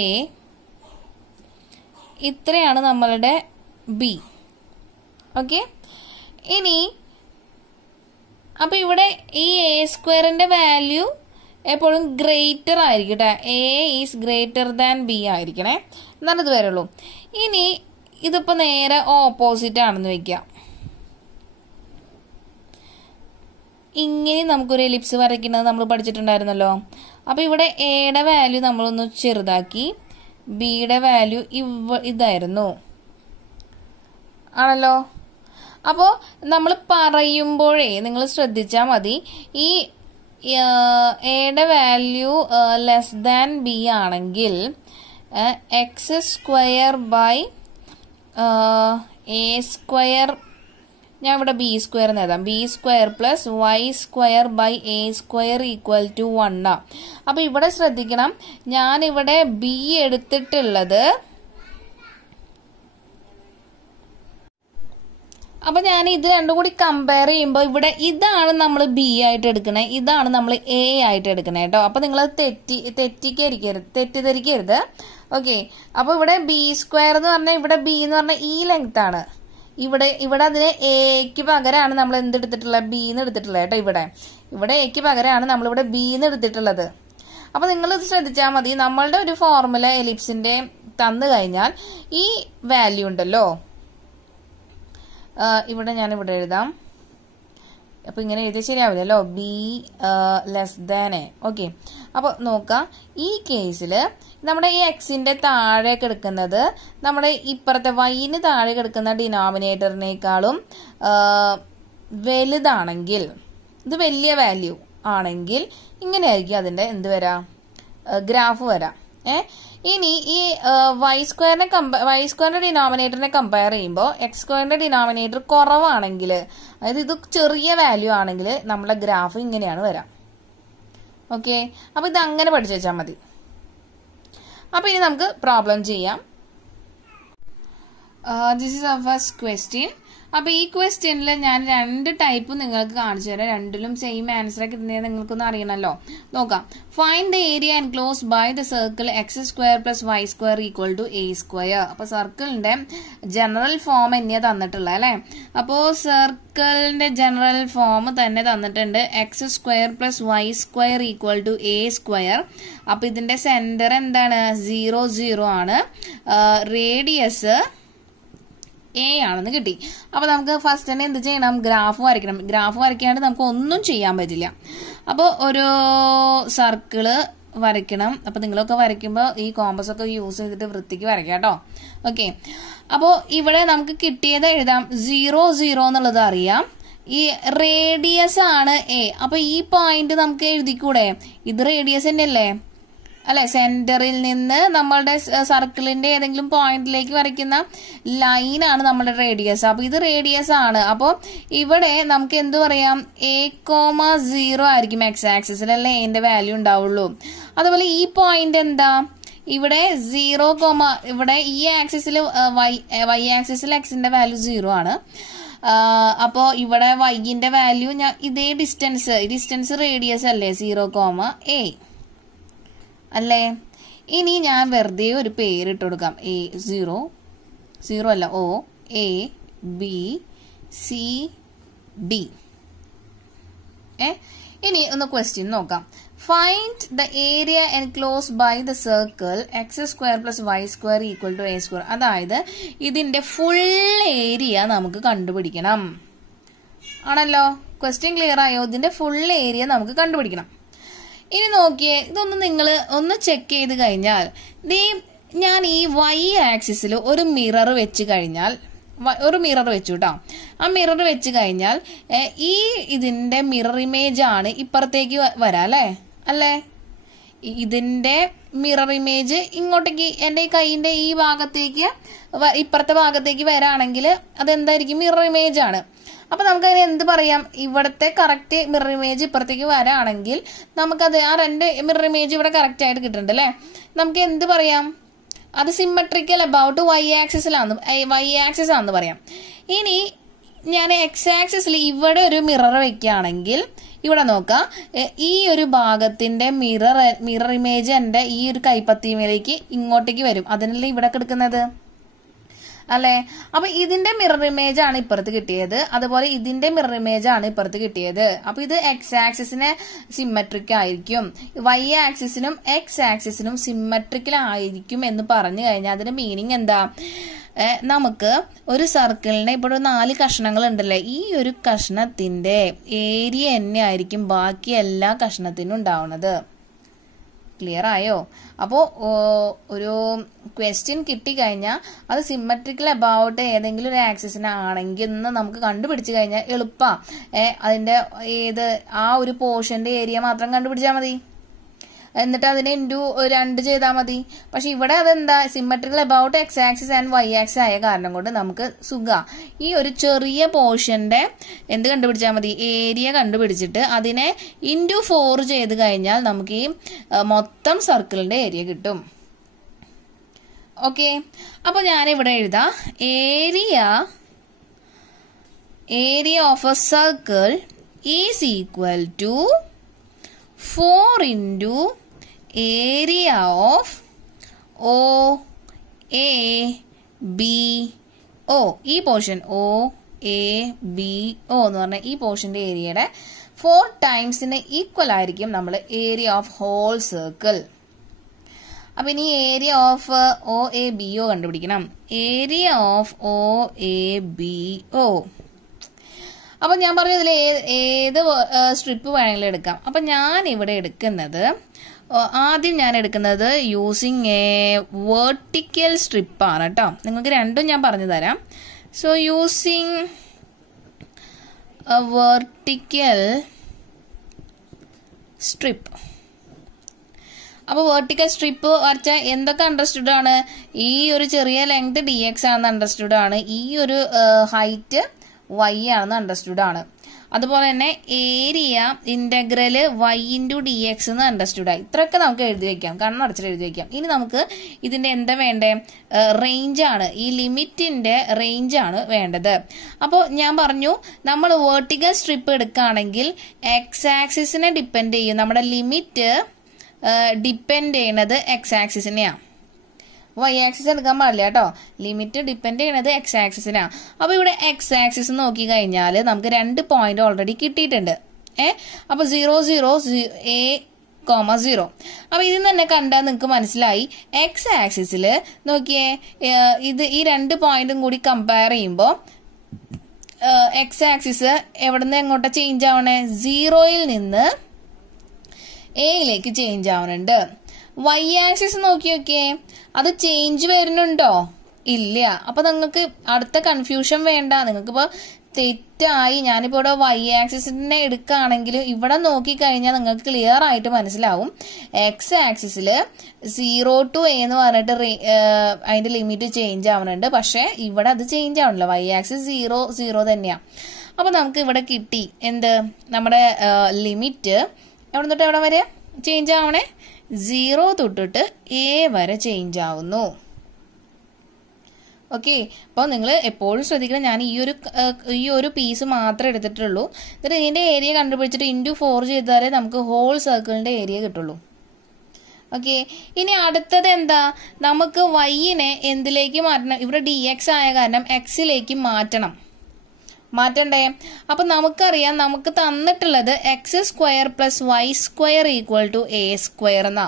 ഇത്രയാണ് നമ്മളുടെ ബി. ഓക്കെ, ഇനി അപ്പൊ ഇവിടെ ഈ എ സ്ക്വയറിന്റെ വാല്യൂ എപ്പോഴും ഗ്രേറ്റർ ആയിരിക്കട്ടെ. A is greater than b ആയിരിക്കണേ, എന്നാലും ഇത് വരുള്ളൂ. ഇനി ഇതിപ്പോ നേരെ ഓപ്പോസിറ്റ് ആണെന്ന് വെക്കാം. ഇങ്ങനെ നമുക്കൊരു എലിപ്സ് വരയ്ക്കുന്നത് നമ്മൾ പഠിച്ചിട്ടുണ്ടായിരുന്നല്ലോ. അപ്പൊ ഇവിടെ എയുടെ വാല്യൂ നമ്മളൊന്ന് ചെറുതാക്കി, ബിയുടെ വാല്യൂ ഇതായിരുന്നു ആണല്ലോ. അപ്പോ നമ്മൾ പറയുമ്പോഴേ നിങ്ങൾ ശ്രദ്ധിച്ചാൽ മതി, ഈ എയുടെ വാല്യൂ ലെസ് ദാൻ ബി ആണെങ്കിൽ X square by A square, ഞാൻ ഇവിടെ ബി സ്ക്വയർ എന്ന് എഴുതാം, B square plus Y square by A square equal to 1. അപ്പൊ ഇവിടെ ശ്രദ്ധിക്കണം, ഞാനിവിടെ ബി എടുത്തിട്ടുള്ളത്, അപ്പൊ ഞാൻ ഇത് രണ്ടും കൂടി കമ്പയർ ചെയ്യുമ്പോൾ ഇവിടെ ഇതാണ് നമ്മൾ ബി ആയിട്ട് എടുക്കണേ, ഇതാണ് നമ്മൾ എ ആയിട്ട് എടുക്കണേ കേട്ടോ. അപ്പൊ നിങ്ങൾ തെറ്റിദ്ധരിക്കരുത്. ഓക്കെ, അപ്പൊ ഇവിടെ ബി സ്ക്വയർ എന്ന് പറഞ്ഞാൽ ഇവിടെ ബി എന്ന് പറഞ്ഞാൽ ഈ ലെങ്ത് ആണ്. ഇവിടെ അതിന് എക്ക് പകരമാണ് നമ്മൾ എന്തെടുത്തിട്ടുള്ളത്? ബി എന്ന് എടുത്തിട്ടുള്ളത് കേട്ടോ. ഇവിടെ എക്ക് പകരമാണ് നമ്മളിവിടെ ബി എന്ന് എടുത്തിട്ടുള്ളത്. അപ്പൊ നിങ്ങൾ ഇത് ശ്രദ്ധിച്ചാൽ മതി, നമ്മളുടെ ഒരു ഫോർമുല എലിപ്സിന്റെ തന്നു കഴിഞ്ഞാൽ ഈ വാല്യൂ ഉണ്ടല്ലോ, ഇവിടെ ഞാൻ ഇവിടെ എഴുതാം. അപ്പൊ ഇങ്ങനെ എഴുതി ശരിയാവില്ലല്ലോ, b less than a. Okay, അപ്പൊ നോക്കാം, ഈ കേസിൽ നമ്മുടെ ഈ എക്സിന്റെ താഴെ കിടക്കുന്നത് നമ്മുടെ ഇപ്പുറത്തെ വൈന് താഴെ കിടക്കുന്ന ഡിനോമിനേറ്ററിനേക്കാളും വലുതാണെങ്കിൽ, ഇത് വലിയ വാല്യൂ ആണെങ്കിൽ ഇങ്ങനെയായിരിക്കും അതിന്റെ എന്ത് വരാം, ഗ്രാഫ് വരാം. ഇനി ഈ വൈ സ്ക്വയറിന്റെ ഡിനോമിനേറ്ററിനെ കമ്പയർ ചെയ്യുമ്പോൾ എക്സ് സ്ക്വയറിന്റെ ഡിനോമിനേറ്റർ കുറവാണെങ്കിൽ, അതായത് ഇത് ചെറിയ വാല്യൂ ആണെങ്കിൽ നമ്മുടെ ഗ്രാഫ് ഇങ്ങനെയാണ് വരാം. ഓക്കെ, അപ്പൊ ഇത് അങ്ങനെ പഠിച്ചു വെച്ചാൽ മതി. അപ്പൊ ഇനി നമുക്ക് പ്രോബ്ലം ചെയ്യാം. This is our first question. അപ്പൊ ഈ ക്വസ്റ്റ്യനിൽ ഞാൻ 2 ടൈപ്പ് നിങ്ങൾക്ക് കാണിച്ചു തരാം. രണ്ടിലും സെയിം ആൻസർ കിട്ടുന്നത് നിങ്ങൾക്കൊന്ന് അറിയണമല്ലോ. നോക്കാം. Find the area enclosed by the circle X square plus Y square equal to A square. അപ്പൊ സർക്കിളിന്റെ ജനറൽ ഫോം തന്നെയാ തന്നിട്ടുള്ളത് അല്ലെ. അപ്പോ സർക്കിളിന്റെ ജനറൽ ഫോം തന്നെ തന്നിട്ടുണ്ട്, X square plus Y square equal to A square. അപ്പൊ ഇതിന്റെ സെന്റർ എന്താണ്, 0 0 ആണ്. റേഡിയസ് എ ആണെന്ന് കിട്ടി. അപ്പൊ നമുക്ക് ഫസ്റ്റ് തന്നെ എന്ത് ചെയ്യണം, ഗ്രാഫ് വരയ്ക്കണം. ഗ്രാഫ് വരയ്ക്കാണ്ട് നമുക്ക് ഒന്നും ചെയ്യാൻ പറ്റില്ല. അപ്പോൾ ഒരു സർക്കിള് വരയ്ക്കണം. അപ്പൊ നിങ്ങളൊക്കെ വരയ്ക്കുമ്പോൾ ഈ കോമ്പസ് ഒക്കെ യൂസ് ചെയ്തിട്ട് വൃത്തിക്ക് വരയ്ക്കാം കേട്ടോ. ഓക്കെ, അപ്പോൾ ഇവിടെ നമുക്ക് കിട്ടിയത് എഴുതാം. 0 0 എന്നുള്ളത് അറിയാം. ഈ റേഡിയസ് ആണ് എ. അപ്പൊ ഈ പോയിന്റ് നമുക്ക് എഴുതിക്കൂടെ, ഇത് റേഡിയസ് തന്നെയല്ലേ അല്ലെ. സെന്ററിൽ നിന്ന് നമ്മളുടെ സർക്കിളിന്റെ ഏതെങ്കിലും പോയിന്റിലേക്ക് വരയ്ക്കുന്ന ലൈനാണ് നമ്മുടെ റേഡിയസ്. അപ്പൊ ഇത് റേഡിയസ് ആണ്. അപ്പൊ ഇവിടെ നമുക്ക് എന്ത് പറയാം, a,0 ആയിരിക്കും എക്സ് ആക്സിസിൽ അല്ലെ എന്റെ വാല്യൂ ഉണ്ടാവുള്ളൂ. അതുപോലെ ഈ പോയിന്റ് എന്താ, ഇവിടെ 0, ഇവിടെ ഈ ആക്സിസിൽ വൈ ആക്സിസിൽ എക്സിന്റെ വാല്യൂ 0 ആണ്. അപ്പോ ഇവിടെ വൈന്റെ വാല്യൂ ഞാൻ ഇതേ ഡിസ്റ്റൻസ് റേഡിയസ് അല്ലേ 0, a അല്ലേ. ഇനി ഞാൻ വെറുതെ ഒരു പേരിട്ട് കൊടുക്കാം, A0 അല്ല, O A B C D. ഇനി ഒന്ന് ക്വസ്റ്റ്യൻ നോക്കാം. Find the area enclosed by the circle X square plus Y square equal to A square. അതായത് ഇതിന്റെ ഫുൾ ഏരിയ നമുക്ക് കണ്ടുപിടിക്കണം ആണല്ലോ. ക്വസ്റ്റ്യൻ ക്ലിയർ ആയോ? ഇതിന്റെ ഫുൾ ഏരിയ നമുക്ക് കണ്ടുപിടിക്കണം. ഇനി നോക്കിയേ, ഇതൊന്ന് നിങ്ങൾ ഒന്ന് ചെക്ക് ചെയ്ത് കഴിഞ്ഞാൽ, ഞാൻ ഈ വൈ ആക്സിസിൽ ഒരു മിറർ വെച്ച് കഴിഞ്ഞാൽ, ഒരു മിറർ വെച്ചു കേട്ടോ. ആ മിറർ വെച്ച് കഴിഞ്ഞാൽ ഇതിന്റെ മിറർ ഇമേജ് ആണ് ഇപ്പുറത്തേക്ക് വരാം അല്ലേ. ഇതിന്റെ മിറർ ഇമേജ് ഇങ്ങോട്ടേക്ക് എന്റെ ഈ കൈയിന്റെ ഈ ഭാഗത്തേക്ക് ഇപ്പുറത്തെ ഭാഗത്തേക്ക് വരാണെങ്കിൽ അതെന്തായിരിക്കും, മിറർ ഇമേജ് ആണ്. അപ്പൊ നമുക്കതിന് എന്ത് പറയാം, ഇവിടുത്തെ കറക്റ്റ് മിറർ ഇമേജ് ഇപ്പുറത്തേക്ക് വരാണെങ്കിൽ നമുക്കത് ആ 2 മിറർ ഇമേജ് ഇവിടെ കറക്റ്റ് ആയിട്ട് കിട്ടുന്നുണ്ട് അല്ലെ. നമുക്ക് എന്ത് പറയാം, അത് സിമ്മട്രിക്കൽ അബൌട്ട് വൈ ആക്സിസ് ആണെന്ന് പറയാം. ഇനി ഞാൻ എക്സ് ആക്സിസിൽ ഇവിടെ ഒരു മിറർ വെക്കുകയാണെങ്കിൽ ഇവിടെ നോക്കാം, ഈ ഒരു ഭാഗത്തിന്റെ മിറർ ഇമേജ് എന്റെ ഈ ഒരു കൈപ്പത്തിമേലേക്ക് ഇങ്ങോട്ടേക്ക് വരും. അതിനല്ലേ ഇവിടെ കിടക്കുന്നത് അല്ലെ. അപ്പൊ ഇതിന്റെ മിറർ ഇമേജ് ആണ് ഇപ്പുറത്ത് കിട്ടിയത്, അതുപോലെ ഇതിന്റെ മിറർ ഇമേജ് ആണ് ഇപ്പുറത്ത് കിട്ടിയത്. അപ്പൊ ഇത് എക്സ് ആക്സിസിന് സിമ്മട്രിക് ആയിരിക്കും, വൈ ആക്സിസിനും എക്സ് ആക്സിസിനും സിമ്മട്രിക്കൽ ആയിരിക്കും എന്ന് പറഞ്ഞു കഴിഞ്ഞാൽ അതിന്റെ മീനിങ് എന്താ, നമുക്ക് ഒരു സർക്കിളിനെ ഇപ്പോൾ 4 കഷ്ണങ്ങൾ ഉണ്ടല്ലേ, ഈ ഒരു കഷ്ണത്തിന്റെ ഏരിയ തന്നെ ആയിരിക്കും ബാക്കി എല്ലാ കഷ്ണത്തിനും ഉണ്ടാവുന്നത്. ക്ലിയർ ആയോ? അപ്പോൾ ഒരു ക്വസ്റ്റ്യൻ കിട്ടിക്കഴിഞ്ഞാൽ അത് സിമ്മട്രിക്കൽ അബൌട്ട് ഏതെങ്കിലും ഒരു ആക്സിസിനാണെങ്കിൽ എന്ന് നമുക്ക് കണ്ടുപിടിച്ചു കഴിഞ്ഞാൽ എളുപ്പമാണ്. അതിന്റെ ആ ഒരു പോർഷന്റെ ഏരിയ മാത്രം കണ്ടുപിടിച്ചാൽ മതി, എന്നിട്ട് അതിനെ ഇൻറ്റു 2 ചെയ്താൽ മതി. പക്ഷെ ഇവിടെ അതെന്താ, symmetrical about X axis and Y axis ആയ കാരണം കൊണ്ട് നമുക്ക് ഈ ഒരു ചെറിയ പോർഷന്റെ എന്ത് കണ്ടുപിടിച്ചാൽ മതി, ഏരിയ കണ്ടുപിടിച്ചിട്ട് അതിനെ ഇൻറ്റു 4 ചെയ്ത് കഴിഞ്ഞാൽ നമുക്ക് ഈ മൊത്തം സർക്കിളിന്റെ ഏരിയ കിട്ടും. ഓക്കെ, അപ്പൊ ഞാനിവിടെ എഴുതാം, area of a circle is equal to 4 into area of O A B O. ഈ portion O A B O എന്ന് പറഞ്ഞാൽ ഈ പോർഷന്റെ ഏരിയയുടെ 4 ടൈംസിന് ഈക്വൽ ആയിരിക്കും നമ്മൾ ഏരിയ ഓഫ് ഹോൾ സർക്കിൾ. അപ്പൊ ഇനി area of O A B O കണ്ടുപിടിക്കണം. Area of O A B O. അപ്പൊ ഞാൻ പറഞ്ഞു ഇതിൽ ഏത് സ്ട്രിപ്പ് വേണമെങ്കിലും എടുക്കാം. അപ്പൊ ഞാൻ ഇവിടെ എടുക്കുന്നത് ആദ്യം ഞാൻ എടുക്കുന്നത് യൂസിങ് എ വെർട്ടിക്കൽ സ്ട്രിപ്പാണ് കേട്ടോ. നിങ്ങൾക്ക് രണ്ടും ഞാൻ പറഞ്ഞു തരാം. So using a vertical strip. അപ്പോൾ വെർട്ടിക്കൽ സ്ട്രിപ്പ് വരച്ചാൽ എന്തൊക്കെ അണ്ടർസ്റ്റുഡ് ആണ്? ഈ ഒരു ചെറിയ ലെങ്ത് dx ആണെന്ന് അണ്ടർസ്റ്റുഡ് ആണ്, ഈ ഒരു ഹൈറ്റ് y ആണെന്ന് അണ്ടർസ്റ്റുഡ് ആണ്. അതുപോലെ തന്നെ area integral y into dx എന്ന് അണ്ടർസ്റ്റുഡ് ആയി. ഇത്രയൊക്കെ നമുക്ക് എഴുതി വെക്കാം, കണ്ണടച്ചിട്ട് എഴുതി വെക്കാം. ഇനി നമുക്ക് ഇതിന്റെ എന്താ വേണ്ടേ? റേഞ്ച് ആണ്, ഈ ലിമിറ്റിന്റെ റേഞ്ച് ആണ് വേണ്ടത്. അപ്പോൾ ഞാൻ പറഞ്ഞു, നമ്മൾ വെർട്ടിക്കൽ സ്ട്രിപ്പ് എടുക്കുകയാണെങ്കിൽ എക്സ് ആക്സിസിനെ ഡിപ്പെൻഡ് ചെയ്യും. നമ്മുടെ ലിമിറ്റ് ഡിപ്പെൻഡ് ചെയ്യണത് എക്സ് ആക്സിസിനെയാണ്, വൈ ആക്സിസ് എടുക്കാൻ പാടില്ല കേട്ടോ. ലിമിറ്റ് ഡിപ്പെൻഡ് ചെയ്യണത് എക്സ് ആക്സിസിനാണ്. അപ്പോൾ ഇവിടെ എക്സ് ആക്സിസ് നോക്കി കഴിഞ്ഞാൽ നമുക്ക് 2 പോയിന്റ് ഓൾറെഡി കിട്ടിയിട്ടുണ്ട്. അപ്പോൾ 0 0 A,0. അപ്പോൾ ഇതിൽ തന്നെ കണ്ടാൽ നിങ്ങൾക്ക് മനസ്സിലായി, എക്സ് ആക്സിസിൽ നോക്കിയേ, ഇത് ഈ 2 പോയിന്റും കൂടി കമ്പയർ ചെയ്യുമ്പോൾ എക്സ് ആക്സിസ് എവിടെ നിന്ന് എങ്ങോട്ടാ ചേഞ്ച് ആവണേ? 0യിൽ നിന്ന് എയിലേക്ക് ചേഞ്ച് ആവുന്നുണ്ട്. വൈ ആക്സിസ് നോക്കിയൊക്കെ, അത് ചേഞ്ച് വരുന്നുണ്ടോ? ഇല്ല. അപ്പൊ നിങ്ങൾക്ക് അടുത്ത കൺഫ്യൂഷൻ വേണ്ട. നിങ്ങൾക്കിപ്പോ തെറ്റായി, ഞാനിപ്പോ ഇവിടെ വൈ ആക്സിസിനെ എടുക്കുകയാണെങ്കിൽ ഇവിടെ നോക്കിക്കഴിഞ്ഞാൽ നിങ്ങൾക്ക് ക്ലിയർ ആയിട്ട് മനസ്സിലാവും. എക്സ് ആക്സിസിൽ 0 to A എന്ന് പറഞ്ഞിട്ട് അതിന്റെ ലിമിറ്റ് ചേഞ്ച് ആവുന്നുണ്ട്. പക്ഷെ ഇവിടെ അത് ചേഞ്ച് ആവണില്ല, വൈ ആക്സിസ് 0 0 തന്നെയാണ്. അപ്പൊ നമുക്ക് ഇവിടെ കിട്ടി എന്ത്? നമ്മുടെ ലിമിറ്റ് എവിടെ തൊട്ട് എവിടെ വരെ ചേഞ്ച് ആവണേ? 0 തൊട്ടിട്ട് A വരെ ചേഞ്ച് ആവുന്നു. ഓക്കെ, അപ്പോൾ നിങ്ങൾ എപ്പോഴും ശ്രദ്ധിക്കണം, ഞാൻ ഈ ഒരു പീസ് മാത്രമേ എടുത്തിട്ടുള്ളൂ. എന്നിട്ട് ഇതിന്റെ ഏരിയ കണ്ടുപിടിച്ചിട്ട് ഇൻറ്റു 4 ചെയ്താലേ നമുക്ക് ഹോൾ സർക്കിളിന്റെ ഏരിയ കിട്ടുള്ളൂ. ഓക്കെ, ഇനി അടുത്തത് എന്താ? നമുക്ക് വൈനെ എന്തിലേക്ക് മാറ്റണം? ഇവിടെ dx ആയ കാരണം എക്സിലേക്ക് മാറ്റണ്ടേ? അപ്പൊ നമുക്കറിയാം, നമുക്ക് തന്നിട്ടുള്ളത് x² + y² = a² എന്നാ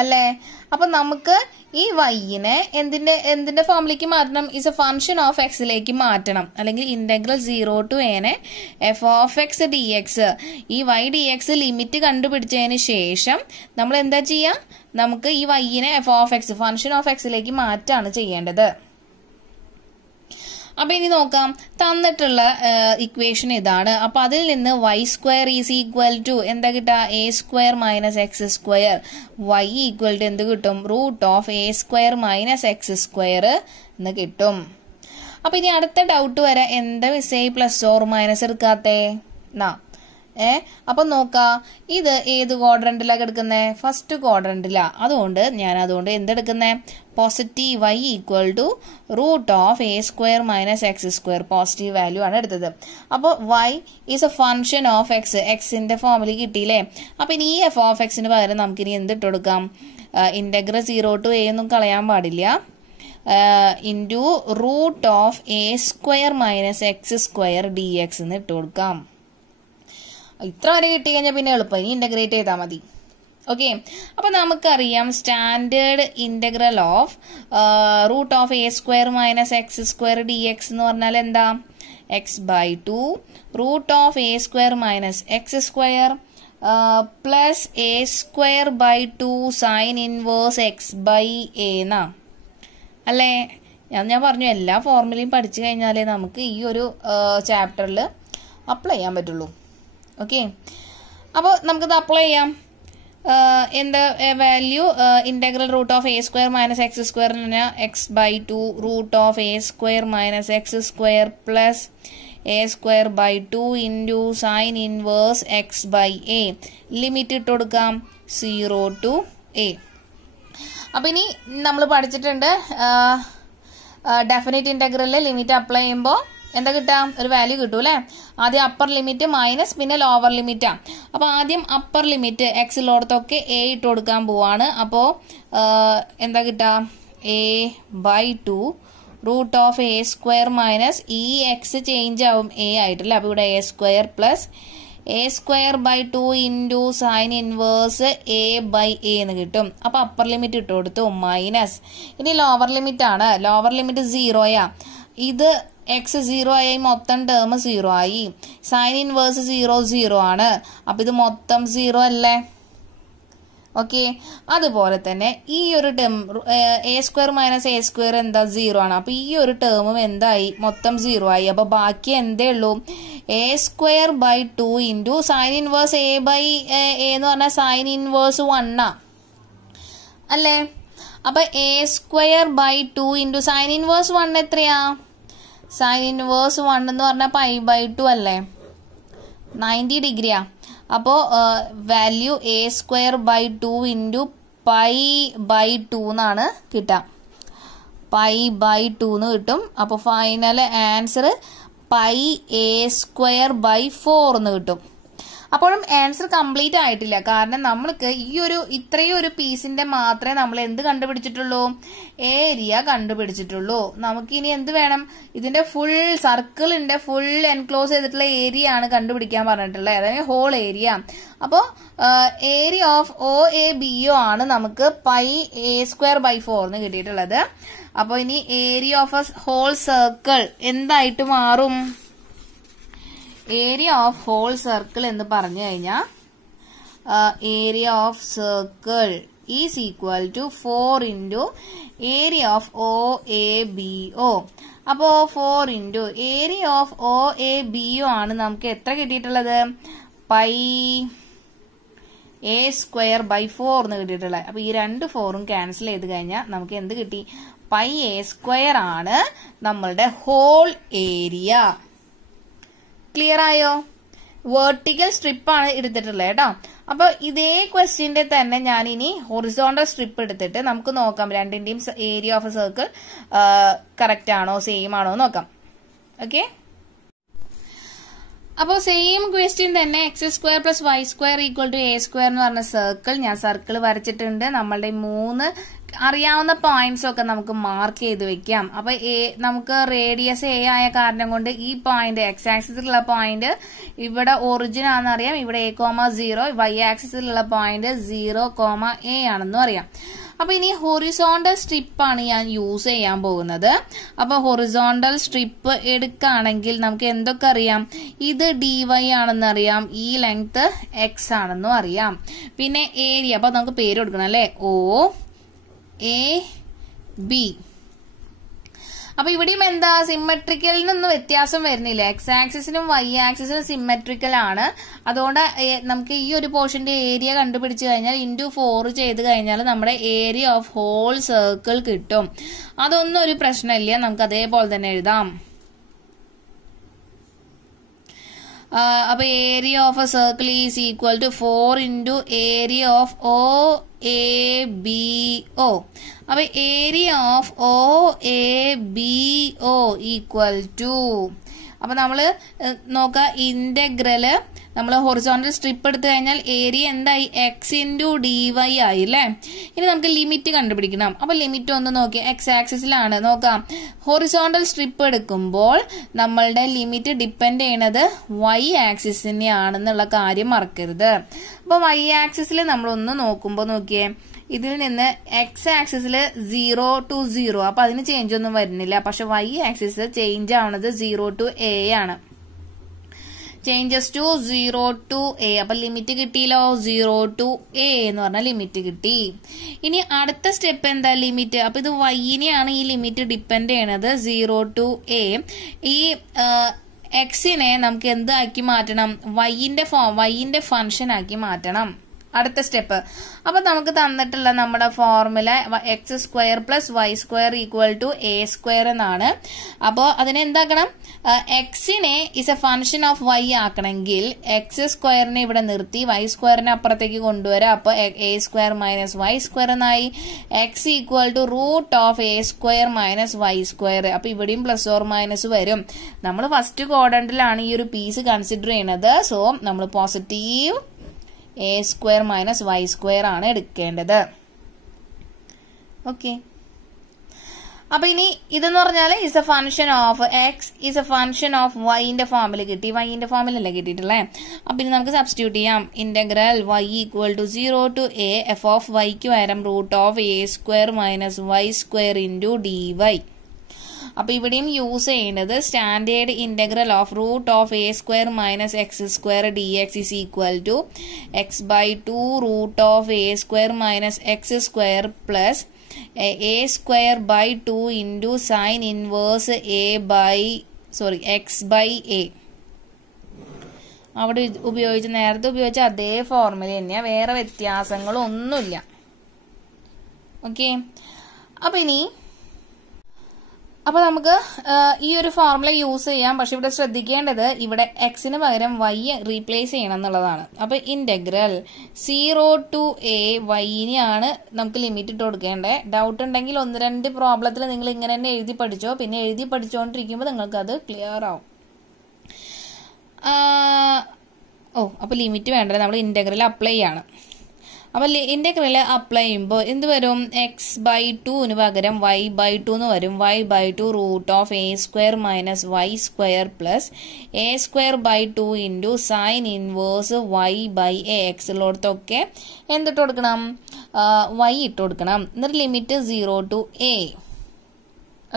അല്ലേ? അപ്പൊ നമുക്ക് ഈ വൈനെ എന്തിന്റെ ഫോമിലേക്ക് മാറ്റണം? ഇസ് എ ഫംഗ്ഷൻ ഓഫ് എക്സിലേക്ക് മാറ്റണം. അല്ലെങ്കിൽ ഇന്റഗ്രൽ 0 to A നെ f(x) dx, ഈ y dx ലിമിറ്റ് കണ്ടുപിടിച്ചതിന് ശേഷം നമ്മൾ എന്താ ചെയ്യാ? നമുക്ക് ഈ വൈനെ f(x) ഫംഗ്ഷൻ ഓഫ് എക്സിലേക്ക് മാറ്റാണ് ചെയ്യേണ്ടത്. അപ്പൊ ഇനി നോക്കാം, തന്നിട്ടുള്ള ഇക്വേഷൻ ഇതാണ്. അപ്പൊ അതിൽ നിന്ന് y² = എന്താ കിട്ടുക? a² - x². y = എന്ത് കിട്ടും? √(a² - x²) എന്ന് കിട്ടും. അപ്പൊ ഇനി അടുത്ത ഡൗട്ട് വരാം, എന്താ മിസ്സേ പ്ലസ് ഓർ മൈനസ് എടുക്കാത്തേ? അപ്പൊ നോക്കാം, ഇത് ഏത് ക്വാഡ്രന്റിലാ കിടക്കുന്നേ? ഫസ്റ്റ് ക്വാഡ്രന്റിലാ. അതുകൊണ്ട് എന്തെടുക്കുന്നേ? Positive y = √(a² - x²) positive value ആണ് എടുത്തത്. അപ്പോൾ y is a function of x, എക്സിന്റെ ഫോമിൽ കിട്ടിയില്ലേ? അപ്പൊ ഇനി ഈ f(x) പകരം നമുക്കിനി എന്തിട്ട് കൊടുക്കാം? ഇന്റഗ്രൽ 0 to A ഒന്നും കളയാൻ പാടില്ല, ഇൻറ്റു √(a² - x² dx എന്ന് ഇട്ട് കൊടുക്കാം. ഇത്ര വരെ കിട്ടി കഴിഞ്ഞാൽ പിന്നെ എളുപ്പം, ഇനി ഇന്റഗ്രേറ്റ് ചെയ്താൽ മതി. ഓക്കെ, അപ്പൊ നമുക്കറിയാം standard integral of √(a² - x² dx എന്ന് പറഞ്ഞാൽ എന്താ? x/2 √(a² - x² plus a²/2 sin inverse x/a എന്നാ അല്ലേ? ഞാൻ പറഞ്ഞു, എല്ലാ ഫോർമുലയും പഠിച്ചു കഴിഞ്ഞാലേ നമുക്ക് ഈ ഒരു ചാപ്റ്ററിൽ അപ്ലൈ ചെയ്യാൻ പറ്റുള്ളൂ. ഓക്കെ, അപ്പോൾ നമുക്കത് അപ്ലൈ ചെയ്യാം. എന്താ value? Integral √(a² - x² x/2 √(a² - x² plus a²/2 into sine inverse x/a. Limit ഇട്ട് കൊടുക്കാം 0 to A. അപ്പൊ ഇനി നമ്മൾ പഠിച്ചിട്ടുണ്ട് ഡെഫിനിറ്റ് ഇന്റഗ്രലിലെ ലിമിറ്റ് അപ്ലൈ ചെയ്യുമ്പോൾ എന്താ കിട്ടാം? ഒരു വാല്യൂ കിട്ടും അല്ലെ? ആദ്യം അപ്പർ ലിമിറ്റ് മൈനസ് പിന്നെ ലോവർ ലിമിറ്റാ. അപ്പൊ ആദ്യം അപ്പർ ലിമിറ്റ് എക്സ് ഉള്ളിടത്തൊക്കെ A ഇട്ട് കൊടുക്കാൻ പോവാണ്. അപ്പോ എന്താ കിട്ടാ? a/2 √(a² - ഈ എക്സ് ചേഞ്ച് ആവും A ആയിട്ടല്ലേ? അപ്പൊ ഇവിടെ a² plus a²/2 into sine inverse a/a എന്ന് കിട്ടും. അപ്പൊ അപ്പർ ലിമിറ്റ് ഇട്ട് കൊടുത്തു മൈനസ്. ഇനി ലോവർ ലിമിറ്റ് ആണ്. ലോവർ ലിമിറ്റ് 0 ഇത് എക്സ് 0 ആയി, മൊത്തം ടേം 0 ആയി. സൈൻ ഇൻവേഴ്സ് 0 0 ആണ്. അപ്പൊ ഇത് മൊത്തം 0 അല്ലേ? ഓക്കെ, അതുപോലെ തന്നെ ഈ ഒരു term A square minus a square എന്താ 0 ആണ്. അപ്പൊ ഈ ഒരു ടേമും എന്തായി, മൊത്തം 0 ആയി. അപ്പൊ ബാക്കി എന്തേ ഉള്ളൂ, A square by 2 into sine inverse A by A എന്ന് പറഞ്ഞാൽ സൈൻ ഇൻവേഴ്സ് 1 അല്ലേ. അപ്പൊ A square by 2 into sine inverse 1 എത്രയാ, സൈൻ ഇൻവേഴ്സ് 1 എന്ന് പറഞ്ഞാൽ പൈ ബൈ 2 അല്ലേ, 90 ഡിഗ്രിയാ. അപ്പോൾ value a square by 2 into pi by 2 എന്നാണ് കിട്ടാം, പൈ ബൈ 2 എന്ന് കിട്ടും. അപ്പോൾ final answer pi a square by 4 എന്ന് കിട്ടും. അപ്പോഴും ആൻസർ കംപ്ലീറ്റ് ആയിട്ടില്ല, കാരണം നമ്മൾക്ക് ഇത്രയും ഒരു പീസിന്റെ മാത്രമേ നമ്മൾ എന്ത് കണ്ടുപിടിച്ചിട്ടുള്ളൂ, ഏരിയ കണ്ടുപിടിച്ചിട്ടുള്ളൂ. നമുക്കിനി എന്ത് വേണം, ഇതിന്റെ ഫുൾ സർക്കിളിന്റെ ഫുൾ എൻക്ലോസ് ചെയ്തിട്ടുള്ള ഏരിയ ആണ് കണ്ടുപിടിക്കാൻ പറഞ്ഞിട്ടുള്ളത്, അതായത് ഹോൾ ഏരിയ. അപ്പോൾ area of O A B O ആണ് നമുക്ക് പൈ എ സ്ക്വയർ ബൈ 4 എന്ന് കിട്ടിയിട്ടുള്ളത്. അപ്പോൾ ഇനി area of a whole circle എന്തായിട്ട് മാറും, ഏരിയ ഓഫ് ഹോൾ സർക്കിൾ എന്ന് പറഞ്ഞു കഴിഞ്ഞാൽ area of circle is equal to 4 into area of O A B O. അപ്പോ 4 into area of O A B O ആണ് നമുക്ക് എത്ര കിട്ടിയിട്ടുള്ളത്, പൈ എ സ്ക്വയർ ബൈ 4 എന്ന് കിട്ടിയിട്ടുള്ളത്. അപ്പൊ ഈ 2 4ഉം ക്യാൻസൽ ചെയ്ത് കഴിഞ്ഞാൽ നമുക്ക് എന്ത് കിട്ടി, പൈ എ സ്ക്വയർ ആണ് നമ്മളുടെ ഹോൾ ഏരിയ. ക്ലിയർ ആയോ? വെർട്ടിക്കൽ സ്ട്രിപ്പാണ് എടുത്തിട്ടുള്ളത് കേട്ടോ. അപ്പൊ ഇതേ ക്വസ്റ്റ്യന്റെ തന്നെ ഞാൻ ഇനി ഹൊറിസോണ്ടൽ സ്ട്രിപ്പ് എടുത്തിട്ട് നമുക്ക് നോക്കാം രണ്ടിന്റെയും area of a circle correct ആണോ സെയിം ആണോ നോക്കാം. ഓക്കെ, അപ്പോൾ സെയിം ക്വസ്റ്റ്യൻ തന്നെ x square plus Y square equal to A square എന്ന് പറഞ്ഞ സർക്കിൾ ഞാൻ സർക്കിൾ വരച്ചിട്ടുണ്ട്. നമ്മളുടെ 3 അറിയാവുന്ന പോയിന്റ്സ് ഒക്കെ നമുക്ക് മാർക്ക് ചെയ്ത് വെക്കാം. അപ്പൊ നമുക്ക് റേഡിയസ് എ ആയ കാരണം കൊണ്ട് ഈ പോയിന്റ് എക്സ് ആക്സിസിലുള്ള പോയിന്റ് ഇവിടെ ഒറിജിൻ ആണെന്ന് അറിയാം, ഇവിടെ a,0, വൈ ആക്സിസിലുള്ള പോയിന്റ് 0, a ആണെന്നും അറിയാം. അപ്പൊ ഇനി ഹൊറിസോണ്ടൽ സ്ട്രിപ്പ് ആണ് ഞാൻ യൂസ് ചെയ്യാൻ പോകുന്നത്. അപ്പൊ ഹൊറിസോണ്ടൽ സ്ട്രിപ്പ് എടുക്കുകയാണെങ്കിൽ നമുക്ക് എന്തൊക്കെ അറിയാം, ഇത് dy ആണെന്ന് അറിയാം, ഈ ലെങ്ത് x ആണെന്നും അറിയാം. പിന്നെ ഏരിയ, അപ്പൊ നമുക്ക് പേര് കൊടുക്കണം അല്ലെ, ഒ എ ബി. അപ്പൊ ഇവിടെയും എന്താ, സിമെട്രിക്കലിനൊന്നും വ്യത്യാസം വരുന്നില്ല, എക്സ് ആക്സിസിനും വൈ ആക്സിസിനും സിമെട്രിക്കൽ ആണ്. അതുകൊണ്ട് നമുക്ക് ഈ ഒരു പോർഷന്റെ ഏരിയ കണ്ടുപിടിച്ചു കഴിഞ്ഞാൽ ഇൻറ്റു 4 ചെയ്ത് കഴിഞ്ഞാൽ നമ്മുടെ ഏരിയ ഓഫ് ഹോൾ സർക്കിൾ കിട്ടും. അതൊന്നും ഒരു പ്രശ്നമില്ല, നമുക്ക് അതേപോലെ തന്നെ എഴുതാം. അപ്പൊ area of a circle is equal to 4 into area of O A B O. അപ്പൊ area of O A B O equal to, അപ്പൊ നമ്മള് നോക്കാം ഇന്റഗ്രല് നമ്മൾ ഹൊറിസോണ്ടൽ സ്ട്രിപ്പ് എടുത്തു കഴിഞ്ഞാൽ ഏരിയ എന്തായി, എക്സ് ഇൻറ്റു ഡി വൈ ആയി അല്ലേ. ഇനി നമുക്ക് ലിമിറ്റ് കണ്ടുപിടിക്കണം. അപ്പൊ ലിമിറ്റ് ഒന്ന് നോക്കി, എക്സ് ആക്സിസിലാണ് നോക്കാം. ഹൊറിസോണ്ടൽ സ്ട്രിപ്പ് എടുക്കുമ്പോൾ നമ്മളുടെ ലിമിറ്റ് ഡിപ്പെൻഡ് ചെയ്യണത് വൈ ആക്സിസിനെ ആണെന്നുള്ള കാര്യം മറക്കരുത്. അപ്പൊ വൈ ആക്സിസിൽ നമ്മളൊന്ന് നോക്കുമ്പോൾ നോക്കിയേ, ഇതിൽ നിന്ന് എക്സ് ആക്സിസിൽ 0 to 0, അപ്പൊ അതിന് ചേഞ്ച് ഒന്നും വരുന്നില്ല. പക്ഷെ വൈ ആക്സിസ് ചേഞ്ച് ആവുന്നത് 0 to a ആണ്, ചേഞ്ചസ് ടു 0 to a. അപ്പൊ ലിമിറ്റ് കിട്ടിയല്ലോ, 0 to a എന്ന് പറഞ്ഞ ലിമിറ്റ് കിട്ടി. ഇനി അടുത്ത സ്റ്റെപ്പ് എന്താ, ലിമിറ്റ്. അപ്പൊ ഇത് വൈനെയാണ് ഈ ലിമിറ്റ് ഡിപ്പെൻഡ് ചെയ്യണത്, 0 to a. ഈ എക്സിനെ നമുക്ക് എന്താക്കി മാറ്റണം, വൈന്റെ ഫംഗ്ഷൻ ആക്കി മാറ്റണം. അടുത്ത സ്റ്റെപ്പ്. അപ്പൊ നമുക്ക് തന്നിട്ടുള്ള നമ്മുടെ formula x square plus Y square equal to A square എന്നാണ്. അപ്പോ അതിനെ എന്താക്കണം, എക്സിനെ is a function of y ആക്കണമെങ്കിൽ എക്സ് സ്ക്വയറിനെ ഇവിടെ നിർത്തി വൈ സ്ക്വയറിനെ അപ്പുറത്തേക്ക് കൊണ്ടുവരാം. അപ്പൊ A square minus y square എന്നായി. X equal to root of a square minus y square. അപ്പൊ ഇവിടെയും പ്ലസ് ഓർ മൈനസ് വരും. നമ്മൾ ഫസ്റ്റ് ക്വാഡ്രന്റിലാണ് ഈ ഒരു പീസ് കൺസിഡർ ചെയ്യുന്നത്. സോ നമ്മൾ positive a square minus y square ആണ് എടുക്കേണ്ടത്. ഓക്കെ, അപ്പൊ ഇനി ഇതെന്ന് പറഞ്ഞാൽ is a function of x is a function of വൈന്റെ ഫോമിൽ കിട്ടി, വൈന്റെ ഫോമിലല്ലേ കിട്ടിയിട്ടില്ലേ. അപ്പൊ ഇനി നമുക്ക് സബ്സ്റ്റിറ്റ്യൂട്ട് ചെയ്യാം. Integral y equal to 0 to a f of വൈക്ക് പകരം root of a square minus y square into d y. അപ്പോൾ ഇവിടെയും യൂസ് ചെയ്യുന്നത് standard integral of root of a square minus X square D x is equal to x by 2 root of a square minus X square plus a square by 2 into sine inverse X by a. അവിടെ നേരത്തെ ഉപയോഗിച്ച അതേ formula തന്നെയാണ്, വേറെ വ്യത്യാസങ്ങളൊന്നുമില്ല. Okay, അപ്പോൾ നമുക്ക് ഈ ഒരു ഫോർമുല യൂസ് ചെയ്യാം. പക്ഷെ ഇവിടെ ശ്രദ്ധിക്കേണ്ടത് ഇവിടെ എക്സിന് പകരം വൈ റീപ്ലേസ് ചെയ്യണം എന്നുള്ളതാണ്. അപ്പോൾ ഇൻ്റഗ്രൽ 0 to a വൈനെയാണ് നമുക്ക് ലിമിറ്റ് ഇട്ട് കൊടുക്കേണ്ടത്. ഡൗട്ട് ഉണ്ടെങ്കിൽ 1-2 പ്രോബ്ലത്തിൽ നിങ്ങൾ ഇങ്ങനെ തന്നെ എഴുതി പഠിച്ചോ. പിന്നെ എഴുതി പഠിച്ചുകൊണ്ടിരിക്കുമ്പോൾ നിങ്ങൾക്കത് ക്ലിയർ ആവും. അപ്പോൾ ലിമിറ്റ് വേണ്ടത് നമ്മൾ ഇൻ്റഗ്രൽ അപ്ലൈ ചെയ്യാണ്. അപ്പോൾ ഇൻ്റഗ്രൽ അപ്ലൈ ചെയ്യുമ്പോൾ എന്ത് വരും? എക്സ് ബൈ 2 പകരം വൈ ബൈ 2 എന്ന് വരും. Y by 2 root of a square minus y square plus a square by 2 into sine inverse y by a. എക്സിലോടത്തൊക്കെ എന്തിട്ട് കൊടുക്കണം? വൈ ഇട്ട് കൊടുക്കണം. എന്നിട്ട് ലിമിറ്റ് 0 to a.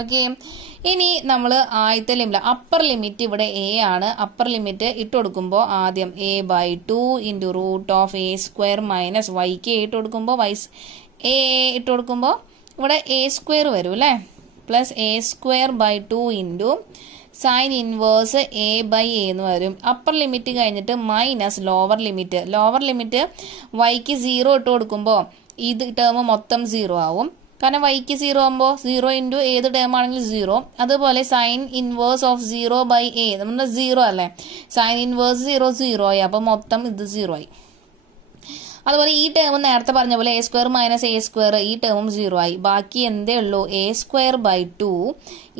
ഓക്കെ, ഇനി നമ്മൾ ആദ്യത്തെ ലിമിറ്റ് അപ്പർ ലിമിറ്റ് ഇവിടെ എ ആണ്. അപ്പർ ലിമിറ്റ് ഇട്ട് കൊടുക്കുമ്പോൾ ആദ്യം a by 2 into root of a square minus വൈക്ക് എ ഇട്ട് കൊടുക്കുമ്പോൾ എ ഇട്ട് കൊടുക്കുമ്പോൾ ഇവിടെ എ സ്ക്വയർ വരും അല്ലേ, plus a square by 2 into sine inverse A by A എന്ന് വരും. അപ്പർ ലിമിറ്റ് കഴിഞ്ഞിട്ട് മൈനസ് ലോവർ ലിമിറ്റ് വൈക്ക് 0 ഇട്ട് കൊടുക്കുമ്പോൾ ഇത് ടേം മൊത്തം 0 ആവും. കാരണം വൈക്ക് 0 ആകുമ്പോൾ 0 ഇൻറ്റു ഏത് ടേം ആണെങ്കിലും 0. അതുപോലെ sine inverse of 0 by a നമ്മുടെ 0 അല്ലേ, സൈൻ ഇൻവേഴ്സ് 0 ആയി. അപ്പോൾ മൊത്തം ഇത് 0 ആയി. അതുപോലെ ഈ ടേം നേരത്തെ പറഞ്ഞ പോലെ a square minus a square, ഈ ടേമും 0 ആയി. ബാക്കി എന്തേ ഉള്ളൂ? A square by 2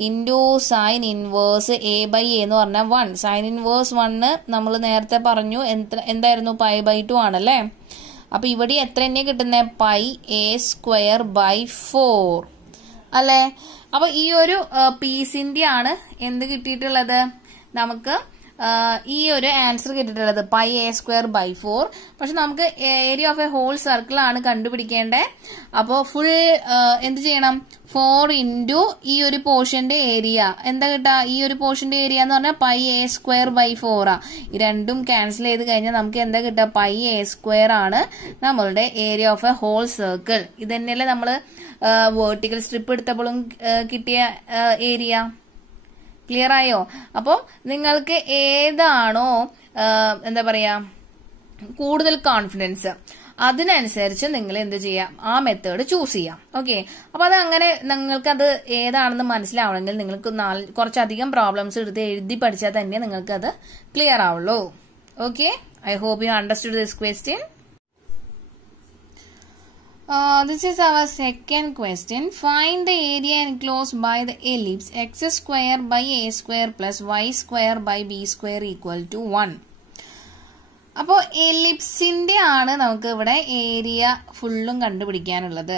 into sine inverse A by A എന്ന് പറഞ്ഞാൽ 1. സൈൻ ഇൻവേഴ്സ് 1 നമ്മൾ നേരത്തെ പറഞ്ഞു എന്തായിരുന്നു? പൈ ബൈ 2 ആണല്ലേ. അപ്പോൾ ഇവിടെ എത്ര തന്നെ കിട്ടുന്നത്? പൈ എ സ്ക്വയർ ബൈ 4 അല്ലേ. അപ്പോൾ ഈ ഒരു പീസിന്റെ ആണ് എന്ത് കിട്ടിയിട്ടുള്ളത്? നമുക്ക് ഈ ഒരു ആൻസർ കിട്ടിയിട്ടുള്ളത് പൈ എ സ്ക്വയർ ബൈ 4. പക്ഷെ നമുക്ക് area of a whole circle ആണ് കണ്ടുപിടിക്കേണ്ടത്. അപ്പോൾ ഫുൾ എന്ത് ചെയ്യണം? 4 ഇൻറ്റു ഈ ഒരു പോർഷന്റെ ഏരിയ എന്താ കിട്ടുക? ഈ ഒരു പോർഷന്റെ ഏരിയ എന്ന് പറഞ്ഞാൽ പൈ എ സ്ക്വയർ ബൈ 4 ആ. ഈ രണ്ടും ക്യാൻസൽ ചെയ്ത് കഴിഞ്ഞാൽ നമുക്ക് എന്താ കിട്ടുക? പൈ എ സ്ക്വയർ ആണ് നമ്മളുടെ area of a whole circle. ഇത് തന്നെയല്ലേ നമ്മൾ വേർട്ടിക്കൽ സ്ട്രിപ്പ് എടുത്തപ്പോഴും കിട്ടിയ ഏരിയ. ക്ലിയർ ആയോ? അപ്പോൾ നിങ്ങൾക്ക് ഏതാണോ എന്താ പറയാ കൂടുതൽ കോൺഫിഡൻസ് അതിനനുസരിച്ച് നിങ്ങൾ എന്ത് ചെയ്യാം? ആ മെത്തേഡ് ചൂസ് ചെയ്യാം. ഓക്കെ, അപ്പോൾ അത് അങ്ങനെ നിങ്ങൾക്കത് ഏതാണെന്ന് മനസ്സിലാവണമെങ്കിൽ നിങ്ങൾക്ക് കുറച്ചധികം പ്രോബ്ലംസ് എടുത്ത് എഴുതി പഠിച്ചാൽ തന്നെ നിങ്ങൾക്കത് ക്ലിയർ ആവുള്ളൂ. Okay, I hope you understood this question. This is our second question. Find the area enclosed by the ellipse x square by a square plus y square by b square equal to 1. അപ്പോൾ എലിപ്സിന്റെ ആണ് നമുക്ക് ഇവിടെ area ഫുള്ളും കണ്ടുപിടിക്കാനുള്ളത്.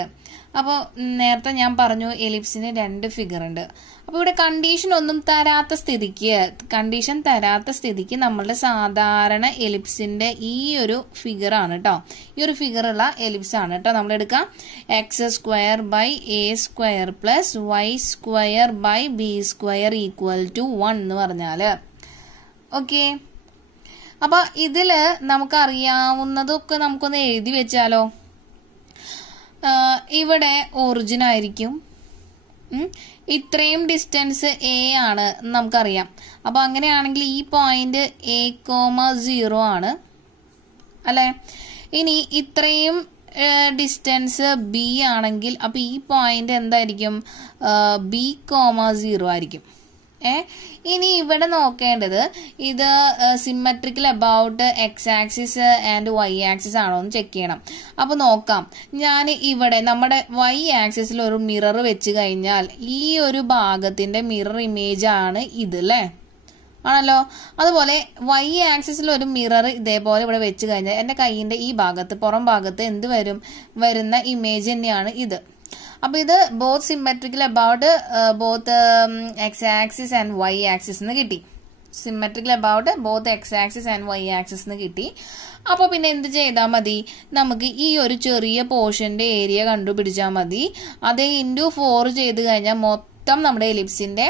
അപ്പോൾ നേരത്തെ ഞാൻ പറഞ്ഞു എലിപ്സിന് 2 figure ഉണ്ട്. അപ്പോൾ ഇവിടെ കണ്ടീഷൻ തരാത്ത സ്ഥിതിക്ക് നമ്മളുടെ സാധാരണ എലിപ്സിന്റെ ഈ ഒരു ഫിഗർ ആണ് കേട്ടോ. ഈ ഒരു ഫിഗറുള്ള എലിപ്സ് ആണ് കേട്ടോ നമ്മൾ എടുക്കാം. X square by A square plus Y square by B square equal to 1 എന്ന് പറഞ്ഞാല്. ഓക്കെ, അപ്പൊ ഇതില് നമുക്കറിയാവുന്നതൊക്കെ നമുക്കൊന്ന് എഴുതി വെച്ചാലോ. ഇവിടെ ഒറിജിൻ ആയിരിക്കും. ഇത്രയും ഡിസ്റ്റൻസ് എ ആണ് നമുക്കറിയാം. അപ്പൊ അങ്ങനെയാണെങ്കിൽ ഈ പോയിന്റ് A,0 ആണ് അല്ലെ. ഇനി ഇത്രയും ഡിസ്റ്റൻസ് ബി ആണെങ്കിൽ അപ്പൊ ഈ പോയിന്റ് എന്തായിരിക്കും? B,0 ആയിരിക്കും. ഇനി ഇവിടെ നോക്കേണ്ടത് ഇത് symmetrical about X axis and Y axis ആണോ എന്ന് ചെക്ക് ചെയ്യണം. അപ്പൊ നോക്കാം. ഞാൻ ഇവിടെ നമ്മുടെ വൈ ആക്സിസിൽ ഒരു മിറർ വെച്ച് കഴിഞ്ഞാൽ ഈ ഒരു ഭാഗത്തിന്റെ മിറർ ഇമേജ് ആണ് ഇത് അല്ലേ, ആണല്ലോ. അതുപോലെ വൈ ആക്സിസിൽ ഒരു മിറർ ഇതേപോലെ ഇവിടെ വെച്ച് കഴിഞ്ഞാൽ എന്റെ കൈയിന്റെ ഈ ഭാഗത്ത് പുറം ഭാഗത്ത് എന്ത് വരുന്ന ഇമേജ് തന്നെയാണ് ഇത്. അപ്പൊ ഇത് both symmetrical about both x axis and Y axis എന്ന് കിട്ടി. Symmetrical about both x axis and Y axis എന്ന് കിട്ടി. അപ്പൊ പിന്നെ എന്ത് ചെയ്താൽ മതി? നമുക്ക് ഈ ഒരു ചെറിയ പോർഷന്റെ ഏരിയ കണ്ടുപിടിച്ചാൽ മതി. അത് ഇൻറ്റു 4 ചെയ്ത് കഴിഞ്ഞാൽ മൊത്തം മൊത്തം നമ്മുടെ എലിപ്സിന്റെ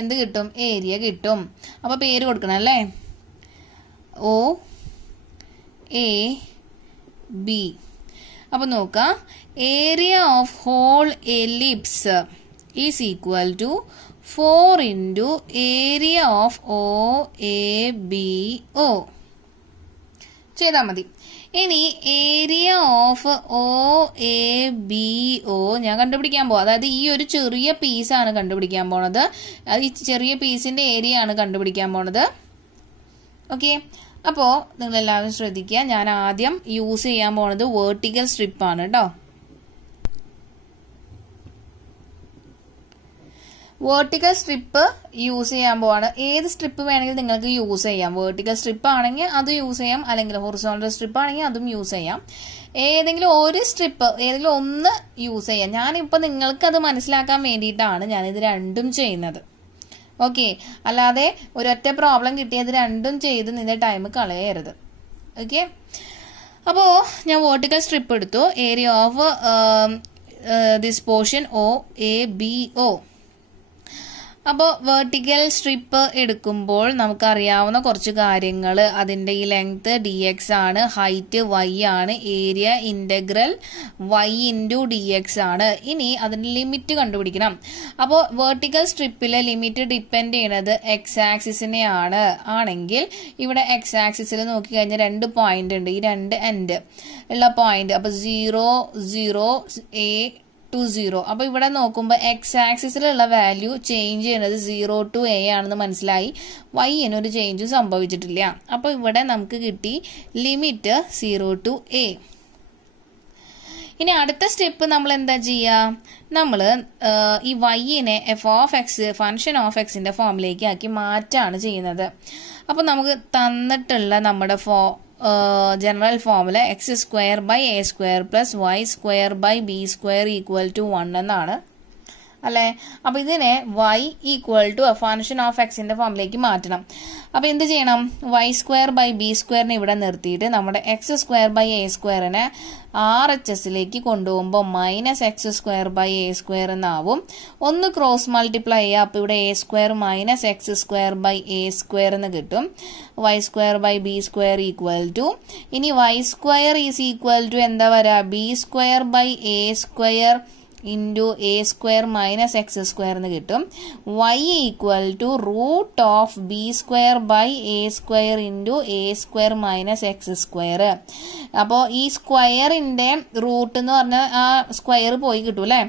എന്ത് കിട്ടും? ഏരിയ കിട്ടും. അപ്പോൾ പേര് കൊടുക്കണം അല്ലേ? O A B. അപ്പോൾ നോക്കാം, area of whole ellipse is equal to 4 into area of O A B O. ചെയ്താൽ മതി. ഇനി area of O A B O ഞാൻ കണ്ടുപിടിക്കാൻ പോവാം. അതായത് ഈ ഒരു ചെറിയ പീസാണ് കണ്ടുപിടിക്കാൻ പോണത്. ഈ ചെറിയ പീസിന്റെ ഏരിയ ആണ് കണ്ടുപിടിക്കാൻ പോണത്. ഓക്കെ, അപ്പോൾ നിങ്ങളെല്ലാവരും ശ്രദ്ധിക്കുക. ഞാൻ ആദ്യം യൂസ് ചെയ്യാൻ പോണത് വേർട്ടിക്കൽ സ്ട്രിപ്പാണ് കേട്ടോ. വേർട്ടിക്കൽ സ്ട്രിപ്പ് യൂസ് ചെയ്യാൻ പോവാണ്. ഏത് സ്ട്രിപ്പ് വേണമെങ്കിലും നിങ്ങൾക്ക് യൂസ് ചെയ്യാം. വേർട്ടിക്കൽ സ്ട്രിപ്പ് ആണെങ്കിൽ അത് യൂസ് ചെയ്യാം, അല്ലെങ്കിൽ ഹൊറിസോണ്ടൽ സ്ട്രിപ്പ് ആണെങ്കിൽ അതും യൂസ് ചെയ്യാം. ഏതെങ്കിലും ഒരു സ്ട്രിപ്പ്, ഏതെങ്കിലും ഒന്ന് യൂസ് ചെയ്യാം. ഞാനിപ്പോൾ നിങ്ങൾക്കത് മനസ്സിലാക്കാൻ വേണ്ടിയിട്ടാണ് ഞാനിത് രണ്ടും ചെയ്യുന്നത്. ഓക്കെ, അല്ലാതെ ഒരൊറ്റ പ്രോബ്ലം കിട്ടിയത് രണ്ടും ചെയ്ത് നിന്റെ ടൈം കളയരുത്. ഓക്കെ, അപ്പോൾ ഞാൻ വേർട്ടിക്കൽ സ്ട്രിപ്പ് എടുത്തു. Area of this portion O A B O. അപ്പോൾ വേർട്ടിക്കൽ സ്ട്രിപ്പ് എടുക്കുമ്പോൾ നമുക്കറിയാവുന്ന കുറച്ച് കാര്യങ്ങൾ. അതിൻ്റെ ഈ ലെങ്ത് dx ആണ്, ഹൈറ്റ് y ആണ്, area integral y into dx ആണ്. ഇനി അതിൻ്റെ ലിമിറ്റ് കണ്ടുപിടിക്കണം. അപ്പോൾ വേർട്ടിക്കൽ സ്ട്രിപ്പിലെ ലിമിറ്റ് ഡിപ്പെൻഡ് ചെയ്യുന്നത് എക്സ് ആക്സിസിനെയാണ്. ആണെങ്കിൽ ഇവിടെ എക്സ് ആക്സിസിൽ നോക്കിക്കഴിഞ്ഞാൽ 2 പോയിന്റ് ഉണ്ട്. ഈ 2 എൻഡ് ഉള്ള പോയിന്റ്. അപ്പോൾ 0 0 a to 0. അപ്പോൾ ഇവിടെ നോക്കുമ്പോൾ എക്സ് ആക്സിസിലുള്ള വാല്യൂ ചേഞ്ച് ചെയ്യുന്നത് 0 to a ആണെന്ന് മനസ്സിലായി. വൈന് ഒരു ചേഞ്ചും സംഭവിച്ചിട്ടില്ല. അപ്പോൾ ഇവിടെ നമുക്ക് കിട്ടി ലിമിറ്റ് 0 to a. ഇനി അടുത്ത സ്റ്റെപ്പ് നമ്മൾ എന്താ ചെയ്യുക? നമ്മൾ ഈ വൈനെ f of x, function of എക്സിന്റെ ഫോമിലേക്ക് ആക്കി മാറ്റാണ് ചെയ്യുന്നത്. അപ്പോൾ നമുക്ക് തന്നിട്ടുള്ള നമ്മുടെ general formula x square by A square plus Y square by B square equal to 1 എന്നാണ് അല്ലേ? അപ്പോൾ ഇതിനെ y equal to function of എക്സിന്റെ ഫോമിലേക്ക് മാറ്റണം. അപ്പോൾ എന്ത് ചെയ്യണം? വൈ സ്ക്വയർ ബൈ ബി സ്ക്വയറിനെ ഇവിടെ നിർത്തിയിട്ട് നമ്മുടെ എക്സ് സ്ക്വയർ ബൈ എ സ്ക്വയറിനെ RHSലേക്ക് കൊണ്ടുപോകുമ്പോൾ minus X square by A square എന്നാവും. ഒന്ന് ക്രോസ് മൾട്ടിപ്ലൈ ചെയ്യുക. അപ്പോൾ ഇവിടെ a square minus X square by A square എന്ന് കിട്ടും. Y square by B square equal to, ഇനി y square is equal to എന്താ വരാ? B square by A square into a square minus X square എന്ന് കിട്ടും. Y equal to root of b square by A square into a square minus X square. അപ്പോൾ ഈ സ്ക്വയറിന്റെ root എന്ന് പറഞ്ഞാൽ ആ സ്ക്വയർ പോയി കിട്ടും അല്ലേ?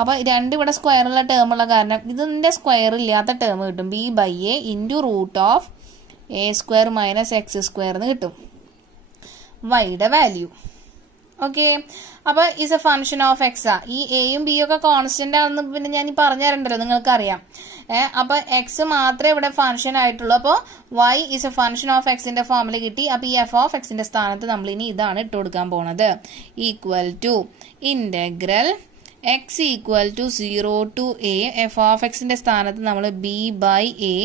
അപ്പോൾ ഇവിടെ സ്ക്വയറുള്ള ടേം ഉള്ള കാരണം ഇതിന്റെ സ്ക്വയർ ഇല്ലാത്ത ടേം കിട്ടും. B by a into root of a square minus X square എന്ന് കിട്ടും വൈയുടെ വാല്യൂ. ഓക്കെ, അപ്പൊ is a function of x. ഈ എയും ബിയും ഒക്കെ കോൺസ്റ്റന്റ് ആണെന്ന് പിന്നെ ഞാൻ പറഞ്ഞു തരണ്ടല്ലോ, നിങ്ങൾക്കറിയാം. അപ്പൊ എക്സ് മാത്രമേ ഇവിടെ ഫംഗ്ഷൻ ആയിട്ടുള്ളൂ. അപ്പോൾ y is a function of എക്സിന്റെ ഫോമിൽ കിട്ടി. അപ്പൊ ഈ എഫ് ഓഫ് എക്സിന്റെ സ്ഥാനത്ത് നമ്മൾ ഇനി ഇതാണ് ഇട്ട് കൊടുക്കാൻ പോണത്. Equal to integral X equal to 0 to a. F of എക്സിന്റെ സ്ഥാനത്ത് നമ്മൾ b by a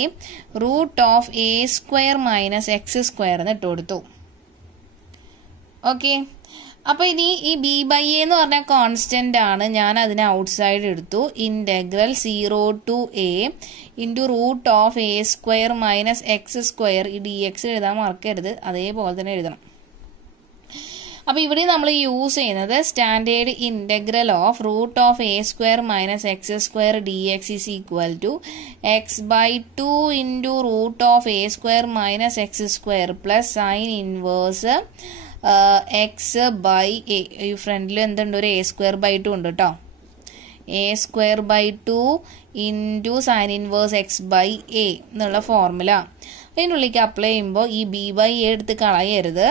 root of a square minus X square എന്ന് ഇട്ട് കൊടുത്തു. ഓക്കെ, അപ്പൊ ഇനി ഈ ബി ബൈ എ എന്ന് പറഞ്ഞ കോൺസ്റ്റന്റ് ആണ്. ഞാൻ അതിനെ ഔട്ട്സൈഡ് എടുത്തു. Integral 0 to a into root of a square minus X square. ഈ ഡി എക്സ് എഴുതാൻ മറക്കരുത്, അതേപോലെ തന്നെ എഴുതണം. അപ്പൊ ഇവിടെ നമ്മൾ യൂസ് ചെയ്യുന്നത് standard integral of root of a square minus X square D X is equal to x by 2 into root of a square minus X square plus sine inverse X by a. ഈ ഫ്രണ്ടിൽ എന്തുണ്ട്? ഒരു A square by 2 ഉണ്ട് കേട്ടോ. A square by 2 into sine inverse X by a എന്നുള്ള formula അതിനുള്ളിലേക്ക് apply ചെയ്യുമ്പോൾ ഈ ബി ബൈ എ എടുത്ത് കളയരുത്.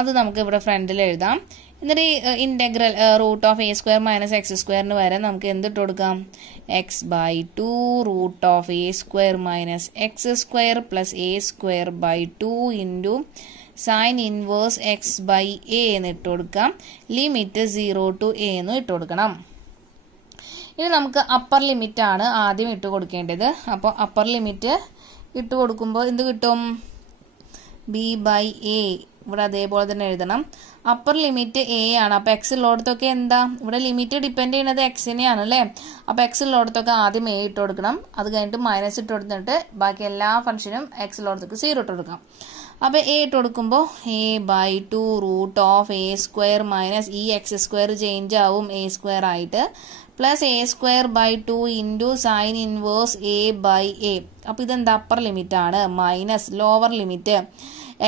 അത് നമുക്ക് ഇവിടെ ഫ്രണ്ടിൽ എഴുതാം. എന്നിട്ട് integral root of a square minus x സ്ക്വയറിന് വരെ നമുക്ക് എന്തിട്ട് കൊടുക്കാം? X by 2 root of a square minus X square plus a square by 2 into sine inverse X by A എന്ന് ഇട്ട് കൊടുക്കാം. ലിമിറ്റ് 0 to a എന്ന് ഇട്ട് കൊടുക്കണം. ഇനി നമുക്ക് അപ്പർ ലിമിറ്റ് ആണ് ആദ്യം ഇട്ട് കൊടുക്കേണ്ടത്. അപ്പോൾ അപ്പർ ലിമിറ്റ് ഇട്ട് കൊടുക്കുമ്പോൾ എന്ത് കിട്ടും? ബി ബൈ എ ഇവിടെ അതേപോലെ തന്നെ എഴുതണം. അപ്പർ ലിമിറ്റ് എ ആണ്. അപ്പോൾ എക്സ് ഉള്ളിടത്തൊക്കെ എന്താ, ഇവിടെ ലിമിറ്റ് ഡിപ്പെൻഡ് ചെയ്യുന്നത് എക്സിനെയാണ് അല്ലേ. അപ്പോൾ എക്സ് ഉള്ളിടത്തൊക്കെ ആദ്യം എ ഇട്ട് കൊടുക്കണം. അത് കഴിഞ്ഞിട്ട് മൈനസ് ഇട്ട് കൊടുത്തിട്ട് ബാക്കി എല്ലാ ഫംഗ്ഷനും എക്സ് ഉള്ളിടത്തൊക്കെ 0 ഇട്ട് കൊടുക്കാം. അപ്പോൾ എ ഇട്ട് കൊടുക്കുമ്പോൾ a/2√(a² മൈനസ് ഈ എക്സ് സ്ക്വയർ ചേഞ്ച് ആവും a² ആയിട്ട്, plus a²/2 into sine inverse a/a. അപ്പോൾ ഇതെന്താ അപ്പർ ലിമിറ്റ് ആണ്. മൈനസ് ലോവർ ലിമിറ്റ്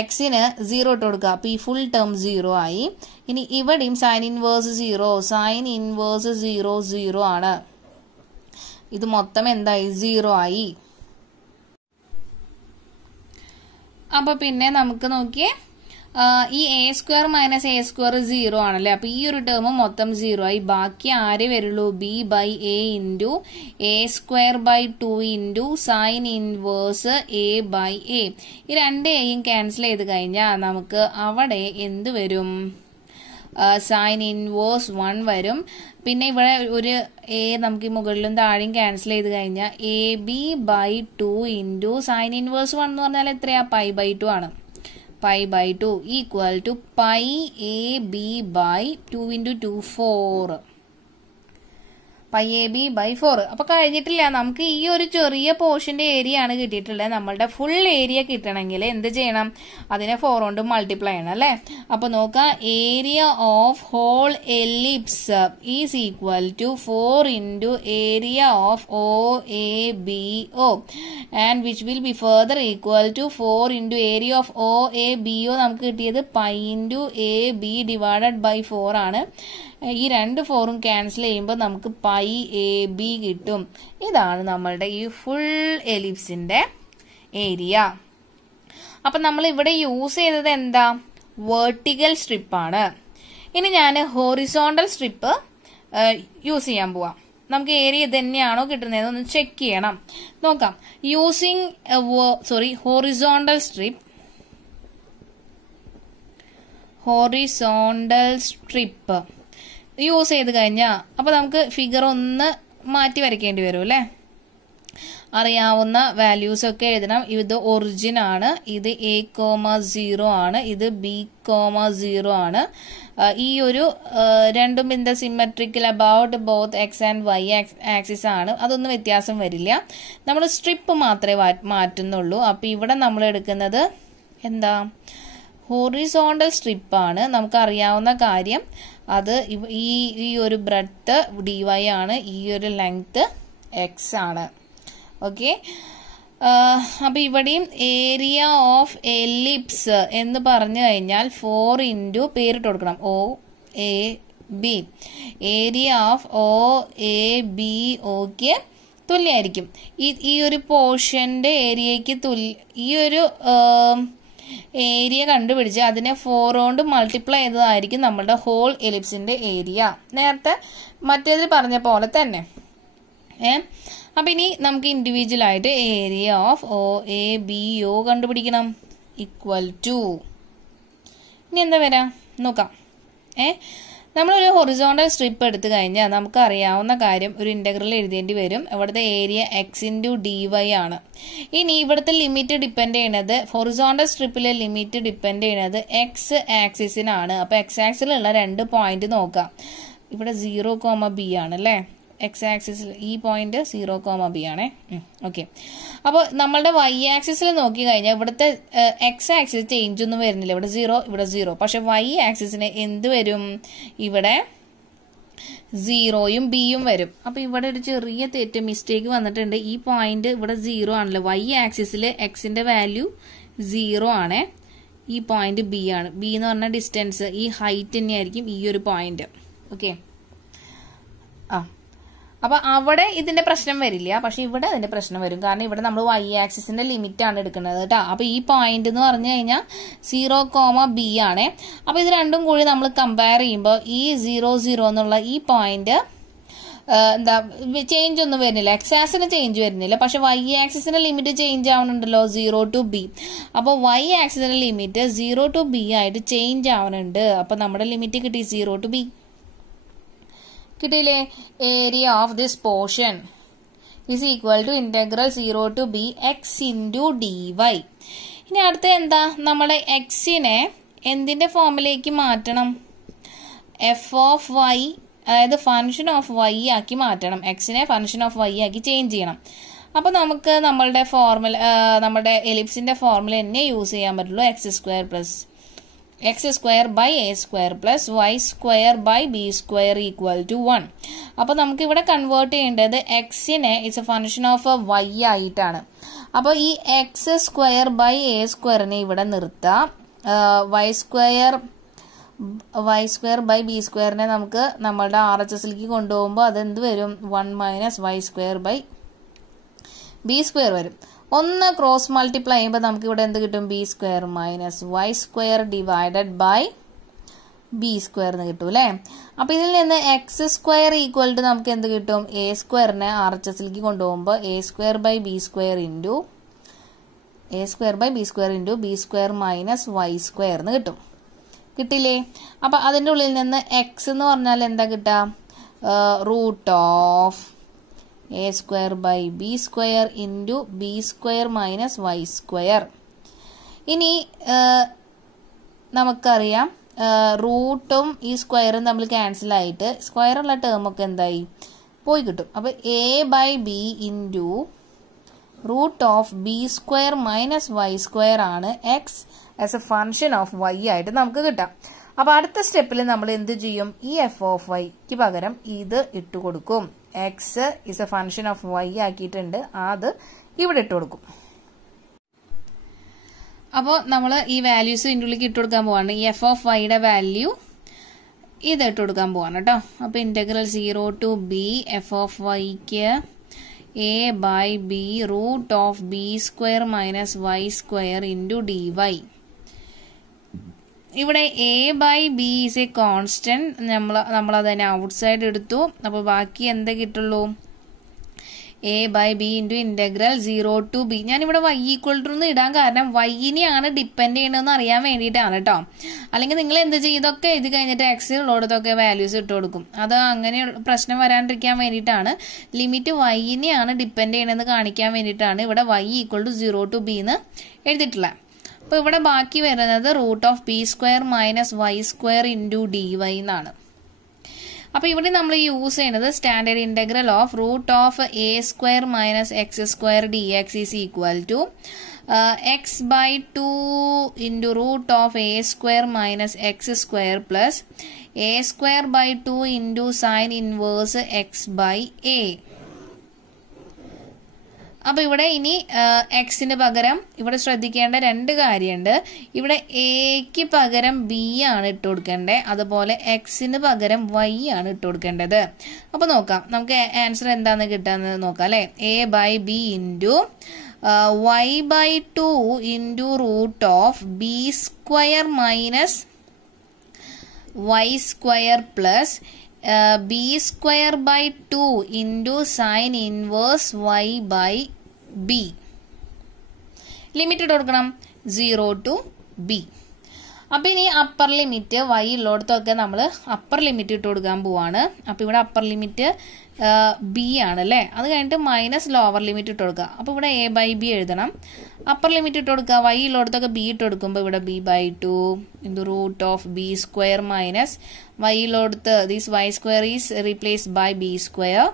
എക്സിന് 0 ഇട്ട് കൊടുക്കുക. അപ്പോൾ ഈ ഫുൾ ടേം 0 ആയി. ഇനി ഇവിടെയും സൈൻ ഇൻവേഴ്സ് 0, സൈൻ ഇൻവേഴ്സ് 0 ആണ്. ഇത് മൊത്തം എന്തായി 0 ആയി. അപ്പോൾ പിന്നെ നമുക്ക് നോക്കിയേ, ഈ a² മൈനസ് a² 0 ആണല്ലേ. അപ്പോൾ ഈ ഒരു ടേം മൊത്തം 0 ആയി. ബാക്കി ആര് വരുള്ളൂ, b/a into a²/2 into sine inverse a/a. ഈ 2aയും ക്യാൻസൽ ചെയ്ത് കഴിഞ്ഞാൽ നമുക്ക് അവിടെ എന്ത് വരും, സൈൻ ഇൻവേഴ്സ് 1 വരും. പിന്നെ ഇവിടെ ഒരു എ നമുക്ക് മുകളിലും താഴെയും ക്യാൻസൽ ചെയ്ത് കഴിഞ്ഞാൽ ab/2 ഇൻറ്റു സൈൻ ഇൻവേഴ്സ് 1 എന്ന് പറഞ്ഞാൽ എത്രയാ, π/2 ആണ്. π/2 equal to πab/2 into 2 4, πab/4. അപ്പോൾ കഴിഞ്ഞിട്ടില്ല, നമുക്ക് ഈ ഒരു ചെറിയ പോർഷന്റെ ഏരിയ ആണ് കിട്ടിയിട്ടുള്ളത്. നമ്മളുടെ ഫുൾ ഏരിയ കിട്ടണമെങ്കിൽ എന്ത് ചെയ്യണം, അതിനെ 4 കൊണ്ട് മൾട്ടിപ്ലൈ ചെയ്യണം അല്ലേ. അപ്പോൾ നോക്കാം, area of whole ellipse is equal to 4 into area of OABO and which will be further equal to 4 into area of OABO. നമുക്ക് കിട്ടിയത് π ഇൻറ്റു AB ഡിവൈഡഡ് ബൈ 4 ആണ്. ഈ 2 4ഉം ക്യാൻസൽ ചെയ്യുമ്പോൾ നമുക്ക് πAB കിട്ടും. ഇതാണ് നമ്മളുടെ ഈ ഫുൾ എലിപ്സിന്റെ ഏരിയ. അപ്പം നമ്മൾ ഇവിടെ യൂസ് ചെയ്തത് എന്താ, വെർട്ടിക്കൽ സ്ട്രിപ്പാണ്. ഇനി ഞാൻ ഹോറിസോണ്ടൽ സ്ട്രിപ്പ് യൂസ് ചെയ്യാൻ പോവാം. നമുക്ക് ഏരിയ തന്നെയാണോ കിട്ടുന്നത് ഒന്ന് ചെക്ക് ചെയ്യണം. നോക്കാം. യൂസിങ് ഹോറിസോണ്ടൽ സ്ട്രിപ്പ് യൂസ് ചെയ്ത് കഴിഞ്ഞാൽ അപ്പോൾ നമുക്ക് ഫിഗർ ഒന്ന് മാറ്റി വരയ്ക്കേണ്ടി വരും അല്ലേ. അറിയാവുന്ന വാല്യൂസ് ഒക്കെ എഴുതണം. ഇത് ഒറിജിൻ ആണ്, ഇത് a,0 ആണ്, ഇത് b,0 ആണ്. ഈ ഒരു രണ്ടും in the symmetrical about both x and Y axis ആണ്. അതൊന്നും വ്യത്യാസം വരില്ല. നമ്മൾ സ്ട്രിപ്പ് മാത്രമേ മാറ്റുന്നുള്ളൂ. അപ്പോൾ ഇവിടെ നമ്മൾ എടുക്കുന്നത് എന്താ, ഹോറിസോണ്ടൽ സ്ട്രിപ്പാണ്. നമുക്കറിയാവുന്ന കാര്യം അത് ഈ ഒരു ബ്രെഡ്ത്ത് dy ആണ്, ഈ ഒരു ലെങ്ത് x ആണ്. ഓക്കെ. അപ്പോൾ ഇവിടെയും ഏരിയ ഓഫ് എലിപ്സ് എന്ന് പറഞ്ഞു കഴിഞ്ഞാൽ 4 ഇൻറ്റു പേരിട്ട് കൊടുക്കണം OAB. ഏരിയ ഓഫ് OABOക്ക് തുല്യമായിരിക്കും. ഈ ഒരു പോർഷന്റെ ഏരിയക്ക് ഈ ഒരു ഏരിയ കണ്ടുപിടിച്ച് അതിനെ 4 കൊണ്ട് മൾട്ടിപ്ലൈ ചെയ്തതായിരിക്കും നമ്മുടെ ഹോൾ എലിപ്സിന്റെ ഏരിയ. നേരത്തെ മറ്റേതിൽ പറഞ്ഞ പോലെ തന്നെ. അപ്പം ഇനി നമുക്ക് ഇൻഡിവിജ്വൽ ആയിട്ട് ഏരിയ ഓഫ് OABO കണ്ടുപിടിക്കണം. ഈക്വൽ ടു ഇനി എന്താ വരാം നോക്കാം. നമ്മളൊരു ഹൊറിസോണ്ടൽ സ്ട്രിപ്പ് എടുത്തു കഴിഞ്ഞാൽ നമുക്ക് അറിയാവുന്ന കാര്യം ഒരു ഇന്റഗ്രൽ എഴുതേണ്ടി വരും. ഇവിടുത്തെ ഏരിയ x ഇൻറ്റു dy ആണ്. ഇനി ഇവിടുത്തെ ലിമിറ്റ് ഡിപ്പെൻഡ് ചെയ്യുന്നത്, ഹൊറിസോണ്ടൽ സ്ട്രിപ്പിലെ ലിമിറ്റ് ഡിപ്പെൻഡ് ചെയ്യുന്നത് എക്സ് ആക്സിസിനാണ്. അപ്പോൾ എക്സ് ആക്സിലുള്ള 2 പോയിന്റ് നോക്കാം. ഇവിടെ 0,b ആണ് അല്ലേ. എക്സ് ആക്സിസിൽ ഈ പോയിന്റ് 0,b ആണ്. ഓക്കെ. അപ്പോൾ നമ്മളുടെ വൈ ആക്സിസിൽ നോക്കി കഴിഞ്ഞാൽ ഇവിടുത്തെ എക്സ് ആക്സിസ് ചേഞ്ച് ഒന്നും വരുന്നില്ല. ഇവിടെ 0, ഇവിടെ 0. പക്ഷെ വൈ ആക്സിസിന് എന്ത് വരും, ഇവിടെ 0യും ബിയും വരും. അപ്പോൾ ഇവിടെ ഒരു ചെറിയ തെറ്റ് മിസ്റ്റേക്ക് വന്നിട്ടുണ്ട്. ഈ പോയിന്റ് ഇവിടെ 0 ആണല്ലോ. വൈ ആക്സിസിൽ എക്സിന്റെ വാല്യൂ 0 ആണ്. ഈ പോയിന്റ് ബി ആണ്. ബി എന്ന് പറഞ്ഞ ഡിസ്റ്റൻസ്, ഈ ഹൈറ്റ് തന്നെയായിരിക്കും ഈ ഒരു പോയിന്റ്. ഓക്കെ. അപ്പൊ അവിടെ ഇതിന്റെ പ്രശ്നം വരില്ല, പക്ഷെ ഇവിടെ അതിന്റെ പ്രശ്നം വരും. കാരണം ഇവിടെ നമ്മൾ വൈ ആക്സിസിന്റെ ലിമിറ്റ് ആണ് എടുക്കുന്നത് കേട്ടോ. അപ്പൊ ഈ പോയിന്റ് എന്ന് പറഞ്ഞു കഴിഞ്ഞാൽ 0,b ആണ്. അപ്പൊ ഇത് രണ്ടും കൂടി നമ്മൾ കമ്പയർ ചെയ്യുമ്പോൾ ഈ 0,0 എന്നുള്ള ഈ പോയിന്റ് എന്താ ചേഞ്ച് ഒന്നും വരുന്നില്ല. എക്സ് ആക്സിന് ചേഞ്ച് വരുന്നില്ല, പക്ഷെ വൈ ആക്സിസിന്റെ ലിമിറ്റ് ചേഞ്ച് ആവുന്നുണ്ടല്ലോ, 0 to b. അപ്പോൾ വൈ ആക്സിസിന്റെ ലിമിറ്റ് 0 to b ആയിട്ട് ചേഞ്ച് ആവുന്നുണ്ട്. അപ്പൊ നമ്മുടെ ലിമിറ്റ് കിട്ടി 0 to b. കിട്ടിയില്ലേ? Area of this portion is equal to integral 0 to b x into dy. ഇനി അടുത്ത എന്താ, നമ്മുടെ എക്സിനെ എന്തിൻ്റെ ഫോമിലേക്ക് മാറ്റണം? എഫ് ഓഫ് വൈ, അതായത് ഫങ്ഷൻ ഓഫ് വൈ ആക്കി മാറ്റണം. എക്സിനെ ഫങ്ഷൻ ഓഫ് വൈ ആക്കി ചേഞ്ച് ചെയ്യണം. അപ്പോൾ നമുക്ക് നമ്മളുടെ ഫോർമുല, നമ്മുടെ എലിപ്സിൻ്റെ ഫോർമുല തന്നെ യൂസ് ചെയ്യാൻ പറ്റുള്ളൂ. X square by A square plus Y square by B square equal to 1. അപ്പോൾ നമുക്കിവിടെ കൺവേർട്ട് ചെയ്യേണ്ടത് എക്സിനെ it's a function of y ആയിട്ടാണ്. അപ്പോൾ ഈ എക്സ് സ്ക്വയർ ബൈ എ സ്ക്വയറിനെ ഇവിടെ നിർത്താം. വൈ സ്ക്വയർ ബൈ ബി സ്ക്വയറിനെ നമുക്ക് നമ്മളുടെ RHSലേക്ക് കൊണ്ടുപോകുമ്പോൾ അതെന്ത് വരും? 1 minus y square by B square വരും. ഒന്ന് ക്രോസ് മൾട്ടിപ്ലൈ ചെയ്യുമ്പോൾ നമുക്ക് ഇവിടെ എന്ത് കിട്ടും? B square minus y square divided by B square എന്ന് കിട്ടും അല്ലേ. അപ്പോൾ ഇതിൽ നിന്ന് എക്സ് സ്ക്വയർ ഈക്വൽ ടു നമുക്ക് എന്ത് കിട്ടും? എ സ്ക്വയറിനെ RHSലേക്ക് കൊണ്ടുപോകുമ്പോൾ a square by B square into B square minus y square എന്ന് കിട്ടും. കിട്ടില്ലേ? അപ്പം അതിൻ്റെ ഉള്ളിൽ നിന്ന് എക്സ് എന്ന് പറഞ്ഞാൽ എന്താ കിട്ടുക? Root of a square by B square into B square minus y square. ഇനി നമുക്കറിയാം റൂട്ടും ഈ സ്ക്വയറും തമ്മിൽ ക്യാൻസൽ ആയിട്ട് സ്ക്വയറുള്ള ടേമൊക്കെ എന്തായി? പോയി കിട്ടും. അപ്പോൾ a by B into root of b square minus y square ആണ് x as a function of y ആയിട്ട് നമുക്ക് കിട്ടാം. അപ്പോൾ അടുത്ത സ്റ്റെപ്പിൽ നമ്മൾ എന്ത് ചെയ്യും? ഈ എഫ് ഓഫ് വൈക്ക് പകരം ഇത് ഇട്ട് കൊടുക്കും. X is a function of y ആക്കിയിട്ടുണ്ട്, അത് ഇവിടെ ഇട്ട് കൊടുക്കും. അപ്പോൾ നമ്മൾ ഈ വാല്യൂസ് ഇതിൻ്റെ ഉള്ളിലേക്ക് ഇട്ട് കൊടുക്കാൻ പോവാണ്. ഈ എഫ് ഓഫ് വൈയുടെ വാല്യൂ ഇത് ഇട്ട് കൊടുക്കാൻ പോവാണ് കേട്ടോ. അപ്പോൾ integral 0 to b f of വൈക്ക് a by b root of b square minus y square into d y. ഇവിടെ a by b is a constant, നമ്മളത് തന്നെ ഔട്ട് സൈഡ് എടുത്തു. അപ്പോൾ ബാക്കി എന്താ കിട്ടുള്ളൂ? A by B into integral 0 to b. ഞാനിവിടെ വൈ ഈക്വൽ ടു എന്ന് ഇടാൻ കാരണം വൈനെയാണ് ഡിപ്പെൻഡ് ചെയ്യണമെന്ന് അറിയാൻ വേണ്ടിയിട്ടാണ് കേട്ടോ. അല്ലെങ്കിൽ നിങ്ങൾ എന്ത് ചെയ്യും? ഇതൊക്കെ എഴുതി കഴിഞ്ഞിട്ട് എക്സ് ഉള്ളിടത്തൊക്കെ വാല്യൂസ് ഇട്ട് കൊടുക്കും. അത് അങ്ങനെ പ്രശ്നം വരാണ്ടിരിക്കാൻ വേണ്ടിയിട്ടാണ്. ലിമിറ്റ് വൈനെയാണ് ഡിപ്പെൻഡ് ചെയ്യണമെന്ന് കാണിക്കാൻ വേണ്ടിയിട്ടാണ് ഇവിടെ y equal to 0 to b എന്ന് എഴുതിയിട്ടുള്ളത്. അപ്പോൾ ഇവിടെ ബാക്കി വരുന്നത് root of b square minus y square into d y എന്നാണ്. അപ്പോൾ ഇവിടെ നമ്മൾ യൂസ് ചെയ്യുന്നത് standard integral of root of a square minus X square D X is equal to x by 2 into root of a square minus X square plus a square by 2 into sine inverse X by a. അപ്പോൾ ഇവിടെ ഇനി എക്സിന് പകരം ഇവിടെ ശ്രദ്ധിക്കേണ്ട രണ്ട് കാര്യമുണ്ട്. ഇവിടെ എക്ക് പകരം ബി ആണ് ഇട്ട് കൊടുക്കേണ്ടത്, അതുപോലെ എക്സിന് പകരം വൈ ആണ് ഇട്ട് കൊടുക്കേണ്ടത്. അപ്പോൾ നോക്കാം നമുക്ക് ആൻസർ എന്താണെന്ന് കിട്ടാന്ന് നോക്കാം അല്ലേ. A by B into y by 2 into root of b square minus y square plus b square by 2 into sine inverse y by b. Limit ഇട്ട് കൊടുക്കണം 0 ടു ബി. അപ്പം ഇനി അപ്പർ ലിമിറ്റ് വൈ ഉള്ളിടത്തൊക്കെ നമ്മൾ upper limit ഇട്ട് കൊടുക്കാൻ പോവാണ്. അപ്പോൾ ഇവിടെ അപ്പർ ലിമിറ്റ് ബി ആണ് അല്ലേ. അത് കഴിഞ്ഞിട്ട് മൈനസ് ലോവർ ലിമിറ്റ് ഇട്ട് കൊടുക്കുക. അപ്പോൾ ഇവിടെ എ ബൈ ബി എഴുതണം. അപ്പർ ലിമിറ്റ് ഇട്ട് കൊടുക്കുക. വൈ ഉള്ളിടത്തൊക്കെ ബി ഇട്ട് കൊടുക്കുമ്പോൾ ഇവിടെ b by 2 into root of b square minus y ഉള്ളിടത്ത് this y square is replaced by B square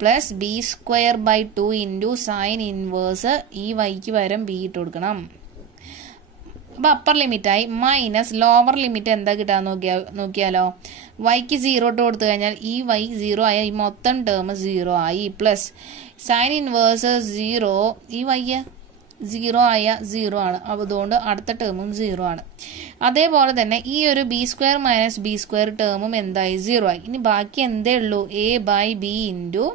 plus b square by 2 into sine inverse ഈ വൈക്ക് പകരം ബി ഇട്ട് കൊടുക്കണം. അപ്പോൾ അപ്പർ ലിമിറ്റായി. മൈനസ് ലോവർ ലിമിറ്റ് എന്താ കിട്ടാൻ നോക്കിയാലോ. വൈക്ക് 0 ഇട്ട് കൊടുത്തു കഴിഞ്ഞാൽ ഈ വൈ 0 ആയ ഈ മൊത്തം ടേം 0 ആയി. പ്ലസ് സൈൻ ഇൻവേഴ്സ് 0, ഈ വൈ 0 ആയ 0 ആണ്. അപ്പോൾ അതുകൊണ്ട് അടുത്ത ടേമും 0 ആണ്. അതേപോലെ തന്നെ ഈ ഒരു B square minus B square ടേമും എന്തായി? 0 ആയി. ഇനി ബാക്കി എന്തേ ഉള്ളൂ? A by B into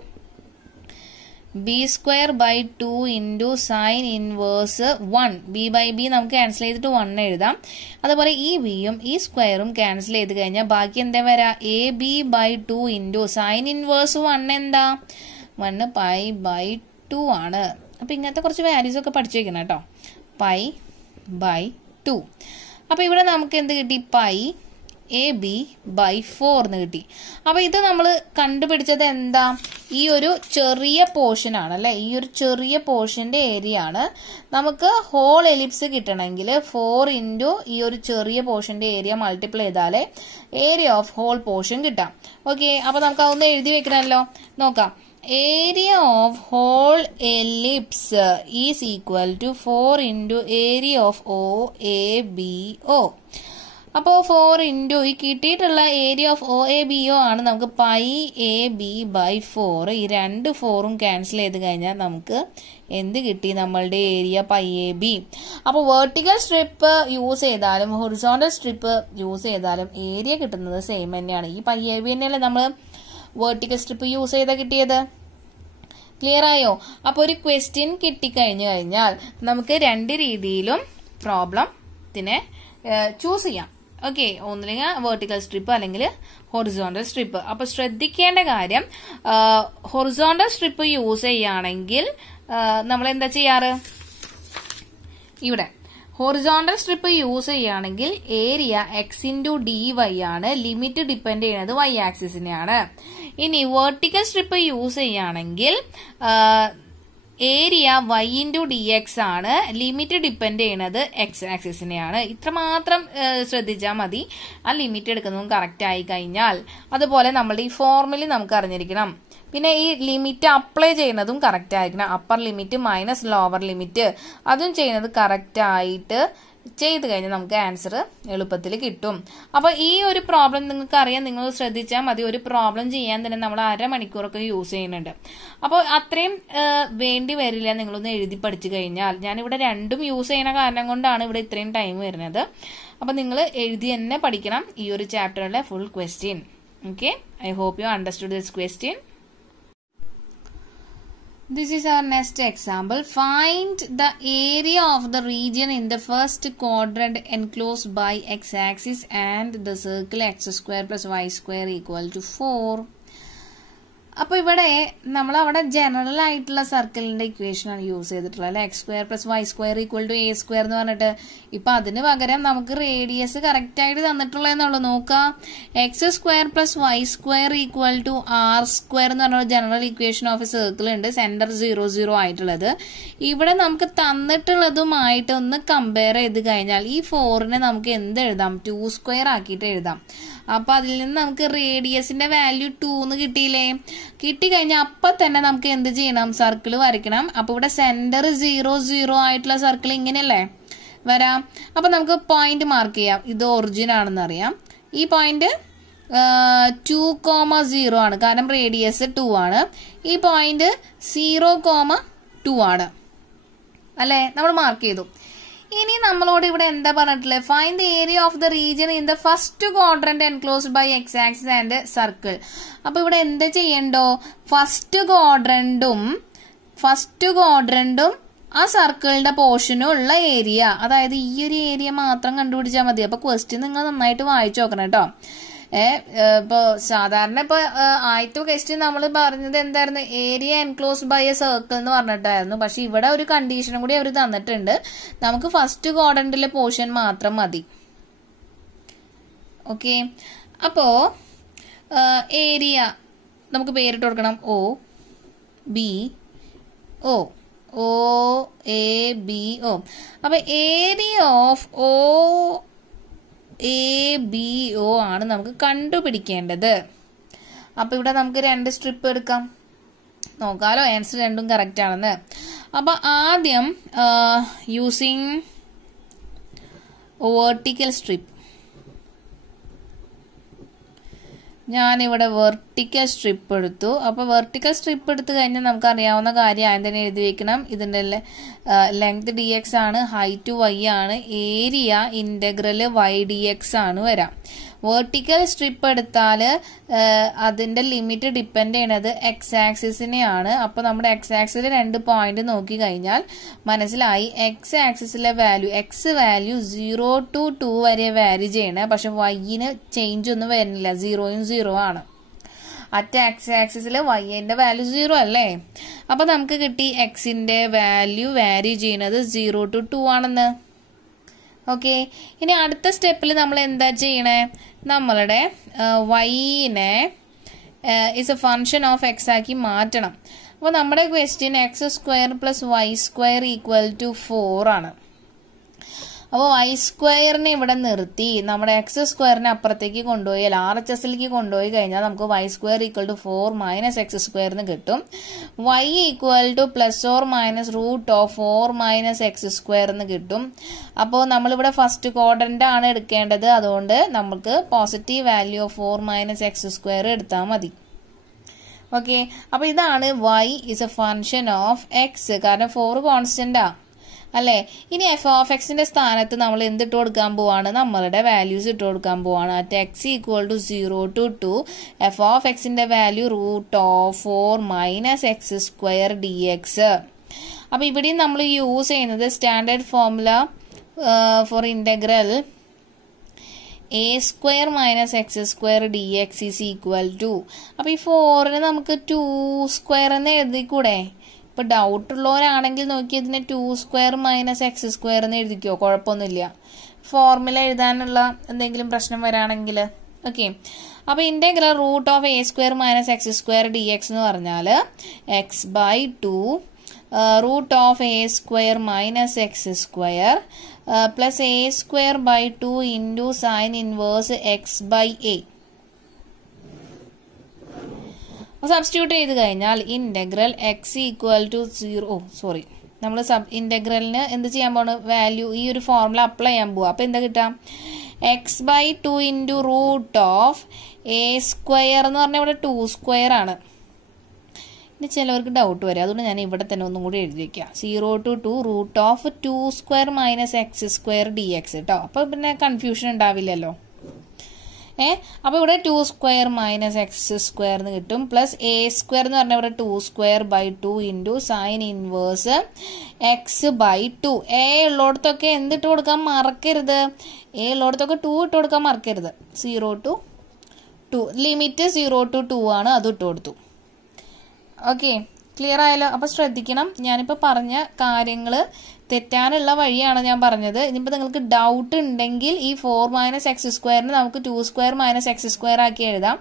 B square by 2 into sine inverse 1. B by B നമുക്ക് ക്യാൻസൽ ചെയ്തിട്ട് 1 എഴുതാം. അതുപോലെ ഈ ബിയും ഈ സ്ക്വയറും ക്യാൻസൽ ചെയ്ത് കഴിഞ്ഞാൽ ബാക്കി എന്താ വരാ? A b by 2 into sine inverse 1 എന്താ? 1 പൈ ബൈ 2 ആണ്. അപ്പോൾ ഇങ്ങനത്തെ കുറച്ച് വാല്യൂസ് ഒക്കെ പഠിച്ചു വയ്ക്കണം കേട്ടോ. Pi by 2. അപ്പോൾ ഇവിടെ നമുക്ക് എന്ത് കിട്ടി? പൈ 4 എന്ന് കിട്ടി. അപ്പോൾ ഇത് നമ്മൾ കണ്ടുപിടിച്ചത് എന്താ? ഈ ഒരു ചെറിയ പോർഷൻ ആണ് അല്ലേ, ഈ ഒരു ചെറിയ പോർഷന്റെ ഏരിയ ആണ്. നമുക്ക് ഹോൾ എലിപ്സ് കിട്ടണമെങ്കിൽ 4 ഇൻറ്റു ഈ ഒരു ചെറിയ പോർഷന്റെ ഏരിയ മൾട്ടിപ്ലൈ ചെയ്താലേ ഏരിയ ഓഫ് ഹോൾ പോർഷൻ കിട്ടാം. ഓക്കെ, അപ്പോൾ നമുക്ക് അതൊന്ന് എഴുതി വെക്കണമല്ലോ. നോക്കാം. Area of whole ellipse is equal to 4 into area of OABO. അപ്പോൾ 4 ഇൻറ്റു ഈ കിട്ടിയിട്ടുള്ള ഏരിയ ഓഫ് OABO ആണ് നമുക്ക് πAB/4. ഈ 2 4ഉം ക്യാൻസൽ ചെയ്ത് കഴിഞ്ഞാൽ നമുക്ക് എന്ത് കിട്ടി? നമ്മളുടെ ഏരിയ πAB. അപ്പോൾ വെർട്ടിക്കൽ സ്ട്രിപ്പ് യൂസ് ചെയ്താലും ഹൊറിസോണ്ടൽ സ്ട്രിപ്പ് യൂസ് ചെയ്താലും ഏരിയ കിട്ടുന്നത് സെയിം തന്നെയാണ്. ഈ πAB തന്നെയല്ലേ നമ്മൾ വെർട്ടിക്കൽ സ്ട്രിപ്പ് യൂസ് ചെയ്താൽ കിട്ടിയത്. ക്ലിയർ ആയോ? അപ്പോൾ ഒരു ക്വസ്റ്റ്യൻ കിട്ടിക്കഴിഞ്ഞു കഴിഞ്ഞാൽ നമുക്ക് 2 രീതിയിലും പ്രോബ്ലത്തിനെ ചൂസ് ചെയ്യാം. ഓക്കെ, ഒന്നില്ലെങ്കിൽ വെർട്ടിക്കൽ സ്ട്രിപ്പ് അല്ലെങ്കിൽ ഹൊറിസോണ്ടൽ സ്ട്രിപ്പ്. അപ്പോൾ ശ്രദ്ധിക്കേണ്ട കാര്യം, ഹൊറിസോണ്ടൽ സ്ട്രിപ്പ് യൂസ് ചെയ്യുകയാണെങ്കിൽ നമ്മൾ എന്താ ചെയ്യാറ്? ഇവിടെ ഹൊറിസോണ്ടൽ സ്ട്രിപ്പ് യൂസ് ചെയ്യുകയാണെങ്കിൽ ഏരിയ x/dy ആണ്, ലിമിറ്റ് ഡിപ്പെൻഡ് ചെയ്യുന്നത് y ആക്സിസിനെയാണ്. ഇനി വെർട്ടിക്കൽ സ്ട്രിപ്പ് യൂസ് ചെയ്യുകയാണെങ്കിൽ ഏരിയ y/dx ആണ്, ലിമിറ്റ് ഡിപ്പെൻഡ് ചെയ്യുന്നത് x ആക്സിസിനെയാണ്. ഇത്രമാത്രം ശ്രദ്ധിച്ചാൽ മതി. ആ ലിമിറ്റ് എടുക്കുന്നതും കറക്റ്റ് ആയി കഴിഞ്ഞാൽ, അതുപോലെ നമ്മളുടെ ഈ ഫോർമുല നമുക്ക് അറിഞ്ഞിരിക്കണം. പിന്നെ ഈ ലിമിറ്റ് അപ്ലൈ ചെയ്യുന്നതും കറക്റ്റ് ആയിരിക്കണം. Upper limit minus lower limit അതും ചെയ്യുന്നത് കറക്റ്റ് ആയിട്ട് ചെയ്ത് കഴിഞ്ഞാൽ നമുക്ക് ആൻസർ എളുപ്പത്തിൽ കിട്ടും. അപ്പോൾ ഈ ഒരു പ്രോബ്ലം നിങ്ങൾക്ക് അറിയാം, നിങ്ങൾ ശ്രദ്ധിച്ചാൽ മതി. ഒരു പ്രോബ്ലം ചെയ്യാൻ തന്നെ നമ്മൾ 1/2 മണിക്കൂറൊക്കെ യൂസ് ചെയ്യുന്നുണ്ട്. അപ്പോൾ അത്രയും വേണ്ടി വരില്ല നിങ്ങളൊന്ന് എഴുതി പഠിച്ചു കഴിഞ്ഞാൽ. ഞാനിവിടെ രണ്ടും യൂസ് ചെയ്യുന്ന കാരണം കൊണ്ടാണ് ഇവിടെ ഇത്രയും ടൈം വരുന്നത്. അപ്പോൾ നിങ്ങൾ എഴുതി തന്നെ പഠിക്കണം ഈ ഒരു ചാപ്റ്ററിലെ full question. Okay, I hope you understood this question. This is our next example. Find the area of the region in the first quadrant enclosed by x-axis and the circle x² plus y² equal to 4. അപ്പോൾ ഇവിടെ നമ്മൾ അവിടെ general ആയിട്ടുള്ള സർക്കിളിന്റെ equation ആണ് use ചെയ്തിട്ടുള്ളത് അല്ലെ, x² plus y² equal to a² എന്ന് പറഞ്ഞിട്ട്. ഇപ്പൊ അതിന് പകരം നമുക്ക് റേഡിയസ് കറക്റ്റ് ആയിട്ട് തന്നിട്ടുള്ളതെന്നുള്ളൂ. നോക്കാം, x² plus y² equal to r² എന്ന് പറഞ്ഞ general equation of a circle ഉണ്ട്, സെന്റർ 0 0 ആയിട്ടുള്ളത്. ഇവിടെ നമുക്ക് തന്നിട്ടുള്ളതുമായിട്ട് ഒന്ന് കമ്പയർ ചെയ്ത് കഴിഞ്ഞാൽ ഈ 4നെ നമുക്ക് എന്ത് എഴുതാം? 2² ആക്കിയിട്ട് എഴുതാം. അപ്പൊ അതിൽ നിന്ന് നമുക്ക് റേഡിയസിന്റെ വാല്യൂ 2 എന്ന് കിട്ടിയില്ലേ? കിട്ടിക്കഴിഞ്ഞാൽ അപ്പൊ തന്നെ നമുക്ക് എന്ത് ചെയ്യണം? സർക്കിൾ വരയ്ക്കണം. അപ്പൊ ഇവിടെ സെന്റർ 0 0 ആയിട്ടുള്ള സർക്കിൾ ഇങ്ങനെയല്ലേ വരാം. അപ്പൊ നമുക്ക് പോയിന്റ് മാർക്ക് ചെയ്യാം. ഇത് ഒറിജിൻ ആണെന്ന് അറിയാം. ഈ പോയിന്റ് 2,0 ആണ്, കാരണം റേഡിയസ് 2 ആണ്. ഈ പോയിന്റ് 0,2 ആണ് അല്ലെ, നമ്മൾ മാർക്ക് ചെയ്തു. ഇനി നമ്മളോട് ഇവിടെ എന്താ പറഞ്ഞിട്ടുള്ളത്? Find the area of the region in the first quadrant enclosed by x axis and circle. അപ്പൊ ഇവിടെ എന്താ ചെയ്യണ്ടോ? ഫസ്റ്റ് ക്വാഡ്രന്റും ആ സർക്കിളിന്റെ പോർഷനും ഉള്ള ഏരിയ, അതായത് ഈ ഒരു ഏരിയ മാത്രം കണ്ടുപിടിച്ചാൽ മതി. അപ്പൊ ക്വസ്റ്റ്യൻ നിങ്ങൾ നന്നായിട്ട് വായിച്ചു നോക്കണം കേട്ടോ. ഇപ്പൊ സാധാരണ ഇപ്പൊ ആദ്യത്തെ ക്വസ്റ്റ്യൻ നമ്മൾ പറഞ്ഞത് എന്തായിരുന്നു? Area enclosed by a circle എന്ന് പറഞ്ഞിട്ടായിരുന്നു. പക്ഷെ ഇവിടെ ഒരു കണ്ടീഷനും കൂടി അവർ തന്നിട്ടുണ്ട്, നമുക്ക് ഫസ്റ്റ് ക്വാഡ്രന്റിലെ പോർഷൻ മാത്രം മതി. ഓക്കെ, അപ്പോ ഏരിയ നമുക്ക് പേരിട്ട് കൊടുക്കണം. OABO. അപ്പൊ ഏരിയ ഓഫ് OABO ആണ് നമുക്ക് കണ്ടുപിടിക്കേണ്ടത്. അപ്പൊ ഇവിടെ നമുക്ക് 2 സ്ട്രിപ്പ് എടുക്കാം. നോക്കാലോ ആൻസർ രണ്ടും കറക്റ്റ് ആണെന്ന്. അപ്പൊ ആദ്യം യൂസിങ് വെർട്ടിക്കൽ സ്ട്രിപ്പ്, ഞാനിവിടെ വെർട്ടിക്കൽ സ്ട്രിപ്പ് എടുത്തു. അപ്പൊ വെർട്ടിക്കൽ സ്ട്രിപ്പ് എടുത്തു കഴിഞ്ഞാൽ നമുക്ക് അറിയാവുന്ന കാര്യം ആദ്യം തന്നെ എഴുതി വെക്കണം. ഇതിന്റെ ലെങ്ത് dx ആണ്, ഹൈറ്റ് y ആണ്, ഏരിയ ഇന്റഗ്രൽ y/dx ആണ് വരാം. വെർട്ടിക്കൽ സ്ട്രിപ്പ് എടുത്താൽ അതിന്റെ ലിമിറ്റ് ഡിപ്പെൻഡ് ചെയ്യണത് എക്സ് ആക്സിസിനെയാണ്. അപ്പൊ നമ്മുടെ എക്സ് ആക്സിസിൽ 2 പോയിന്റ് നോക്കി കഴിഞ്ഞാൽ മനസ്സിലായി. എക്സ് ആക്സിസിലെ വാല്യൂ, എക്സ് വാല്യൂ 0 to 2 വരെ വാരി ചെയ്യണേ, പക്ഷെ വൈന് ചേഞ്ച് ഒന്നും വരുന്നില്ല, 0 0 ആണ്. അറ്റ് എക്സ് ആക്സിസിൽ വൈന്റെ വാല്യൂ 0 അല്ലേ. അപ്പൊ നമുക്ക് കിട്ടി എക്സിന്റെ വാല്യൂ വാരി ചെയ്യുന്നത് 0 to 2 ആണെന്ന്. ഓക്കെ, ഇനി അടുത്ത സ്റ്റെപ്പിൽ നമ്മൾ എന്താ ചെയ്യണേ? നമ്മളുടെ വൈനെ is a function of X ആക്കി മാറ്റണം. അപ്പോൾ നമ്മുടെ question X square plus Y square equal to 4 ആണ്. അപ്പോൾ വൈ സ്ക്വയറിനെ ഇവിടെ നിർത്തി നമ്മുടെ എക്സ് സ്ക്വയറിനെ അപ്പുറത്തേക്ക് കൊണ്ടുപോയി RHSലേക്ക് കൊണ്ടുപോയി കഴിഞ്ഞാൽ നമുക്ക് y square equal to 4 minus x സ്ക്വയറിന് കിട്ടും. Y equal to plus or minus root of 4 minus x സ്ക്വയറിന് കിട്ടും. അപ്പോൾ നമ്മളിവിടെ ഫസ്റ്റ് ക്വാഡ്രന്റ് ആണ് എടുക്കേണ്ടത്. അതുകൊണ്ട് നമുക്ക് positive value of 4 minus X square എടുത്താൽ മതി. ഓക്കെ, അപ്പോൾ ഇതാണ് y is a function of x. കാരണം 4 കോൺസ്റ്റന്റാ അല്ലേ. ഇനി എഫ് ഓഫ് എക്സിന്റെ സ്ഥാനത്ത് നമ്മൾ എന്തിട്ട് കൊടുക്കാൻ പോവാണ്? നമ്മളുടെ വാല്യൂസ് ഇട്ട് കൊടുക്കാൻ പോവാണ്. At X equal to 0 to 2 F of എക്സിന്റെ value root of 4 minus X square D X. അപ്പൊ ഇവിടെയും നമ്മൾ യൂസ് ചെയ്യുന്നത് standard formula for integral A square minus X square D X is equal to. അപ്പൊ ഈ 4ന് നമുക്ക് 2 സ്ക്വയർ എന്ന് എഴുതിക്കൂടെ? ഇപ്പൊ ഡൗട്ട് ഉള്ളവരാണെങ്കിൽ നോക്കി ഇതിനെ 2 സ്ക്വയർ മൈനസ് എക്സ് സ്ക്വയർ എന്ന് എഴുതിക്കോ, കുഴപ്പമൊന്നുമില്ല. ഫോർമുല എഴുതാനുള്ള എന്തെങ്കിലും പ്രശ്നം വരാണെങ്കിൽ. ഓക്കെ, അപ്പൊ integral root of a square minus X square D x എന്ന് പറഞ്ഞാൽ x by 2 root of a square minus X square plus a square by 2 into sine inverse X by a. Substitute ചെയ്ത് കഴിഞ്ഞാൽ integral X equal to 0 നമ്മൾ ഇന്റഗ്രലിന് എന്ത് ചെയ്യാൻ പോണ്? Value ഈ ഒരു ഫോർമുല അപ്ലൈ ചെയ്യാൻ പോവാ. അപ്പൊ എന്താ കിട്ടാം? X by 2 into root of a square എന്ന് പറഞ്ഞാൽ ഇവിടെ 2 സ്ക്വയർ ആണ്. ഇനി ചിലവർക്ക് ഡൗട്ട് വരും, അതുകൊണ്ട് ഞാൻ ഇവിടെ തന്നെ ഒന്നും കൂടി എഴുതി വെക്കാം. 0 to 2 root of 2 square minus X square D x കേട്ടോ. അപ്പൊ പിന്നെ കൺഫ്യൂഷൻ ഉണ്ടാവില്ലല്ലോ. അപ്പൊ ഇവിടെ 2 സ്ക്വയർ മൈനസ് എക്സ് സ്ക്വയർ എന്ന് കിട്ടും. പ്ലസ് എ സ്ക്വയർ എന്ന് പറഞ്ഞാൽ ഇവിടെ 2 square by 2 into sine inverse X by 2. A ഉള്ളിടത്തൊക്കെ എന്തിട്ട് കൊടുക്കാൻ മറക്കരുത്? എ ഉള്ളിടത്തൊക്കെ 2 ഇട്ട് കൊടുക്കാൻ മറക്കരുത്. 0 to 2 ലിമിറ്റ് 0 to 2 ആണ്, അത് ഇട്ട് കൊടുത്തു. ഓക്കെ, ക്ലിയർ ആയല്ലോ. അപ്പൊ ശ്രദ്ധിക്കണം, ഞാനിപ്പോ പറഞ്ഞ കാര്യങ്ങള് തെറ്റാനുള്ള വഴിയാണ് ഞാൻ പറഞ്ഞത്. ഇനിയിപ്പോൾ നിങ്ങൾക്ക് ഡൗട്ട് ഉണ്ടെങ്കിൽ ഈ 4 മൈനസ് എക്സ് സ്ക്വയറിന് നമുക്ക് 2 സ്ക്വയർ മൈനസ് എക്സ് സ്ക്വയർ ആക്കി എഴുതാം.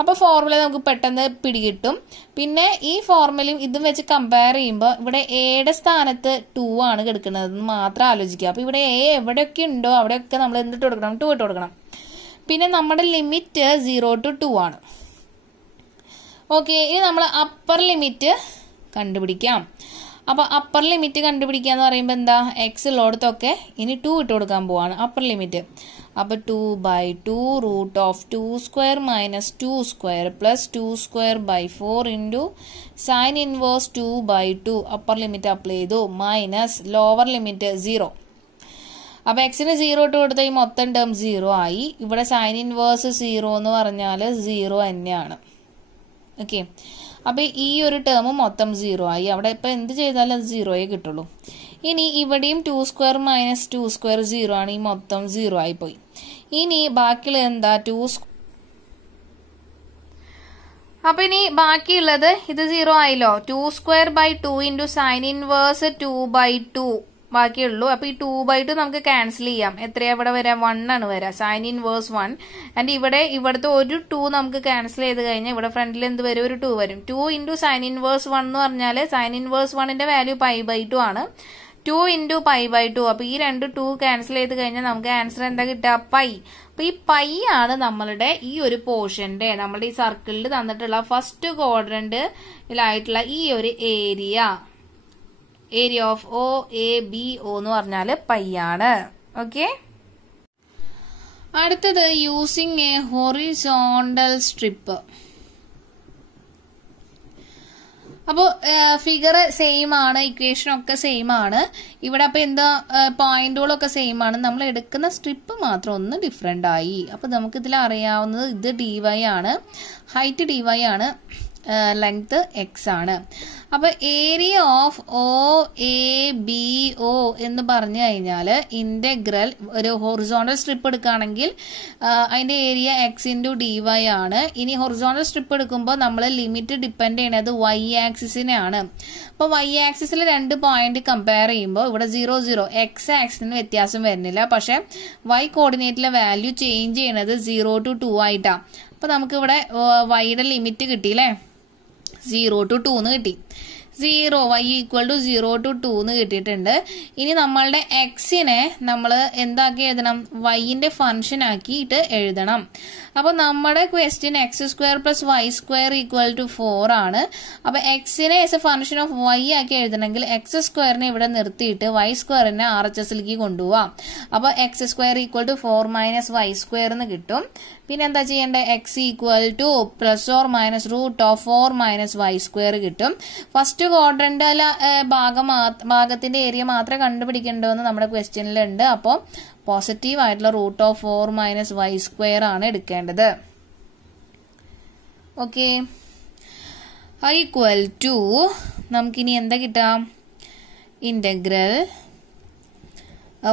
അപ്പോൾ ഫോർമുല നമുക്ക് പെട്ടെന്ന് പിടികിട്ടും. പിന്നെ ഈ ഫോർമുലയും ഇതും വെച്ച് കമ്പയർ ചെയ്യുമ്പോൾ ഇവിടെ എയുടെ സ്ഥാനത്ത് 2 ആണ് കിടക്കുന്നത് മാത്രം ആലോചിക്കുക. അപ്പോൾ ഇവിടെ എ എവിടെയൊക്കെ ഉണ്ടോ അവിടെയൊക്കെ നമ്മൾ എന്തിട്ട് കൊടുക്കണം? 2 ഇട്ട് കൊടുക്കണം. പിന്നെ നമ്മുടെ ലിമിറ്റ് 0 to 2 ആണ്. ഓക്കെ, ഇനി നമ്മൾ അപ്പർ ലിമിറ്റ് കണ്ടുപിടിക്കാം. അപ്പൊ അപ്പർ ലിമിറ്റ് കണ്ടുപിടിക്കുക എന്ന് പറയുമ്പോൾ എന്താ? എക്സ് ഉള്ളിടത്തൊക്കെ ഇനി 2 ഇട്ട് കൊടുക്കാൻ പോവാണ് അപ്പർ ലിമിറ്റ്. അപ്പൊ 2 by 2 root of 2 square minus 2 square plus 2 square by 4 into sine inverse 2 by 2 upper limit apply ചെയ്തു മൈനസ് ലോവർ ലിമിറ്റ് 0. അപ്പൊ എക്സിന് 0 ഇട്ട് കൊടുത്ത ഈ മൊത്തം ടേം 0 ആയി. ഇവിടെ സൈൻ ഇൻവേഴ്സ് 0 എന്ന് പറഞ്ഞാൽ 0 തന്നെയാണ്. ഓക്കെ, അപ്പൊ ഈ ഒരു ടേം മൊത്തം 0 ആയി. അവിടെ ഇപ്പൊ എന്ത് ചെയ്താലും അത് 0 കിട്ടുള്ളൂ. ഇനി ഇവിടെയും 2 സ്ക്വയർ മൈനസ് 2 സ്ക്വയർ 0 ആണ്, ഈ മൊത്തം 0 ആയി പോയി. ഇനി ബാക്കിയുള്ള എന്താ? 2. അപ്പൊ ഇനി ബാക്കിയുള്ളത് ഇത് 0 ആയല്ലോ. 2 square by 2 into sine inverse 2 by 2 ബാക്കിയുള്ളൂ. അപ്പൊ ഈ 2 by 2 നമുക്ക് ക്യാൻസൽ ചെയ്യാം. എത്രയാ ഇവിടെ വരാം? 1 ആണ് വരാം. Sign inverse 1. ആൻഡ് ഇവിടുത്തെ ഒരു 2 നമുക്ക് ക്യാൻസൽ ചെയ്ത് കഴിഞ്ഞാൽ ഇവിടെ ഫ്രണ്ടിൽ എന്ത് വരും? ഒരു 2 വരും. 2 ഇൻറ്റു സൈൻ ഇൻവേഴ്സ് 1 എന്ന് പറഞ്ഞാൽ സൈൻ ഇൻവേഴ്സ് 1ന്റെ വാല്യൂ പൈ ബൈ 2 ആണ്. 2 ഇൻറ്റു പൈ ബൈ 2. അപ്പൊ ഈ 2 ക്യാൻസൽ ചെയ്ത് കഴിഞ്ഞാൽ നമുക്ക് ആൻസർ എന്താ കിട്ടുക? പൈ. അപ്പൊ ഈ പൈ ആണ് നമ്മളുടെ ഈ ഒരു പോർഷന്റെ നമ്മുടെ ഈ സർക്കിളിൽ തന്നിട്ടുള്ള ഫസ്റ്റ് ക്വാഡ്രന്റിലായിട്ടുള്ള ഈ ഒരു area of O A B O എന്ന് പറഞ്ഞാൽ പൈ ആണ്. ഓക്കെ, അടുത്തത് യൂസിങ് എ ഹൊറിസോണ്ടൽ സ്ട്രിപ്പ്. അപ്പോൾ ഫിഗർ സെയിം ആണ്, ഇക്വേഷൻ ഒക്കെ സെയിം ആണ്. ഇവിടെ അപ്പൊ എന്താ പോയിന്റുകളൊക്കെ സെയിം ആണ്. നമ്മൾ എടുക്കുന്ന സ്ട്രിപ്പ് മാത്രം ഒന്ന് ഡിഫറെന്റ് ആയി. അപ്പൊ നമുക്ക് ഇതിൽ അറിയാവുന്നത് ഇത് dy ആണ്, ഹൈറ്റ് dy ആണ്, ലെങ്ത് എക്സ് ആണ്. അപ്പോൾ ഏരിയ ഓഫ് OABO എന്ന് പറഞ്ഞു കഴിഞ്ഞാൽ ഇൻ്റഗ്രൽ ഒരു ഹൊറിസോണ്ടൽ സ്ട്രിപ്പ് എടുക്കുകയാണെങ്കിൽ അതിൻ്റെ ഏരിയ x × dy ആണ്. ഇനി ഹൊറിസോണ്ടൽ സ്ട്രിപ്പ് എടുക്കുമ്പോൾ നമ്മൾ ലിമിറ്റ് ഡിപ്പെൻഡ് ചെയ്യുന്നത് y ആക്സിസിനെയാണ്. അപ്പോൾ y ആക്സിസിൽ 2 പോയിന്റ് കമ്പയർ ചെയ്യുമ്പോൾ ഇവിടെ 0, 0 x ആക്സിസിന് വ്യത്യാസം വരുന്നില്ല. പക്ഷേ y കോർഡിനേറ്റിലെ വാല്യൂ ചേഞ്ച് ചെയ്യുന്നത് 0 to 2 ആയിട്ടാണ്. അപ്പോൾ നമുക്കിവിടെ വൈയുടെ ലിമിറ്റ് കിട്ടിയില്ലേ, 0 to 2 എന്ന് കിട്ടി. 0 y = 0 to 2 എന്ന് കിട്ടിയിട്ടുണ്ട്. ഇനി നമ്മളുടെ എക്സിനെ നമ്മൾ എന്താക്കി എഴുതണം, വൈൻ്റെ ഫംഗ്ഷൻ ആക്കിയിട്ട് എഴുതണം. അപ്പോൾ നമ്മുടെ ക്വസ്റ്റ്യൻ x² + y² = 4 ആണ്. അപ്പോൾ എക്സിനെ as a function of y ആക്കി എഴുതണമെങ്കിൽ x² ഇവിടെ നിർത്തിയിട്ട് y² RHSലേക്ക് കൊണ്ടുപോവാം. അപ്പോൾ x² = 4 - y² എന്ന് കിട്ടും. പിന്നെ എന്താ ചെയ്യേണ്ടത്, x = ±√4 - y² കിട്ടും. ഫസ്റ്റ് ക്വാഡ്രന്റ് ഭാഗത്തിന്റെ ഏരിയ മാത്രമേ കണ്ടുപിടിക്കേണ്ടതെന്ന് നമ്മുടെ ക്വസ്റ്റ്യനിലുണ്ട്. അപ്പോൾ പോസിറ്റീവ് ആയിട്ടുള്ള √4 - y² ആണ് എടുക്കേണ്ടത്. ഓക്കെ, = നമുക്കിനി എന്താ കിട്ടാം, ഇൻ്റഗ്രൽ y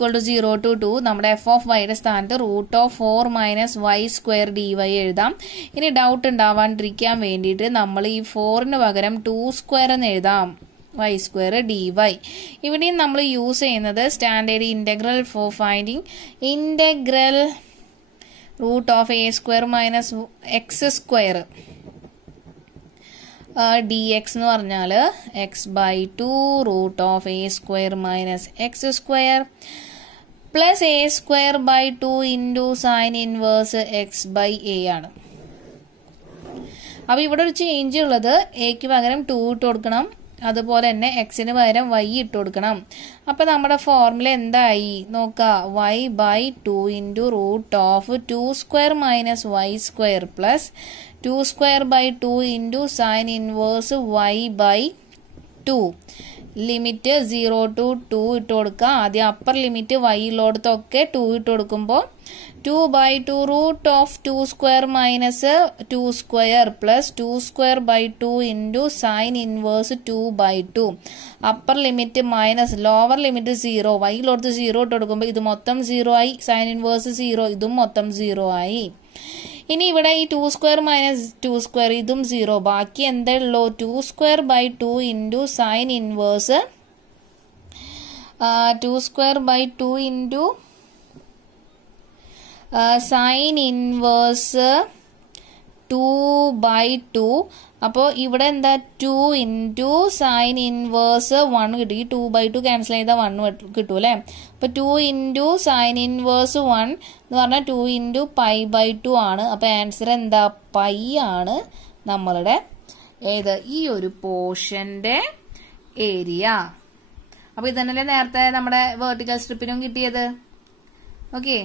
= 0 to 2 നമ്മുടെ f(y)യുടെ സ്ഥാനത്ത് √4 - y² dy എഴുതാം. ഇനി ഡൗട്ട് ഉണ്ടാവാണ്ടിരിക്കാൻ വേണ്ടിയിട്ട് നമ്മൾ ഈ 4ന് പകരം 2² എന്ന് എഴുതാം, y² dy. ഇവിടെയും നമ്മൾ യൂസ് ചെയ്യുന്നത് standard integral for finding integral √(a² - x²) dx എന്ന് പറഞ്ഞാൽ x/2 √(a² - x² plus a²/2 into sine inverse x/a ആണ്. അപ്പോൾ ഇവിടെ ഒരു ചേഞ്ച് ഉള്ളത്, എക്ക് പകരം 2 ഇട്ട് കൊടുക്കണം, അതുപോലെ തന്നെ എക്സിന് പകരം y ഇട്ട് കൊടുക്കണം. അപ്പോൾ നമ്മുടെ ഫോർമുല എന്തായി നോക്കാം, y/2 into √(2² - y² plus 2² into sine inverse y/2. Limit 0 to 2 ഇട്ട് കൊടുക്കുക. ആദ്യം അപ്പർ ലിമിറ്റ് y ഉള്ളിടത്തൊക്കെ 2 ഇട്ട് കൊടുക്കുമ്പോൾ 2/2 √(2² - 2² plus 2² into sine inverse 2/2. Upper limit minus lower limit 0, y ഉള്ളിടത്ത് 0 ഇട്ട് കൊടുക്കുമ്പോൾ ഇത് മൊത്തം 0 ആയി, സൈൻ ഇൻവേഴ്സ് 0, ഇതും മൊത്തം 0 ആയി. ഇനി ഇവിടെ ഈ 2² - 2² ഇതും 0, ബാക്കി എന്താ ഉള്ളൂ, 2²/2 into sine inverse 2²/2 into sine inverse 2/2. അപ്പോൾ ഇവിടെ എന്താ 2 ഇൻറ്റു സൈൻ ഇൻവേഴ്സ് 1 കിട്ടും. ഈ 2/2 ക്യാൻസൽ ചെയ്താൽ 1 കിട്ടും അല്ലേ. അപ്പോൾ 2 ഇൻറ്റു സൈൻ ഇൻവേഴ്സ് 1 എന്ന് പറഞ്ഞാൽ 2 ഇൻറ്റു π/2 ആണ്. അപ്പോൾ ആൻസർ എന്താ, പൈ ആണ് നമ്മളുടെ ഈ ഒരു പോർഷന്റെ ഏരിയ. അപ്പോൾ ഇതന്നെ നേരത്തെ നമ്മുടെ വെർട്ടിക്കൽ സ്ട്രിപ്പിനും കിട്ടിയത്. ഓക്കെ.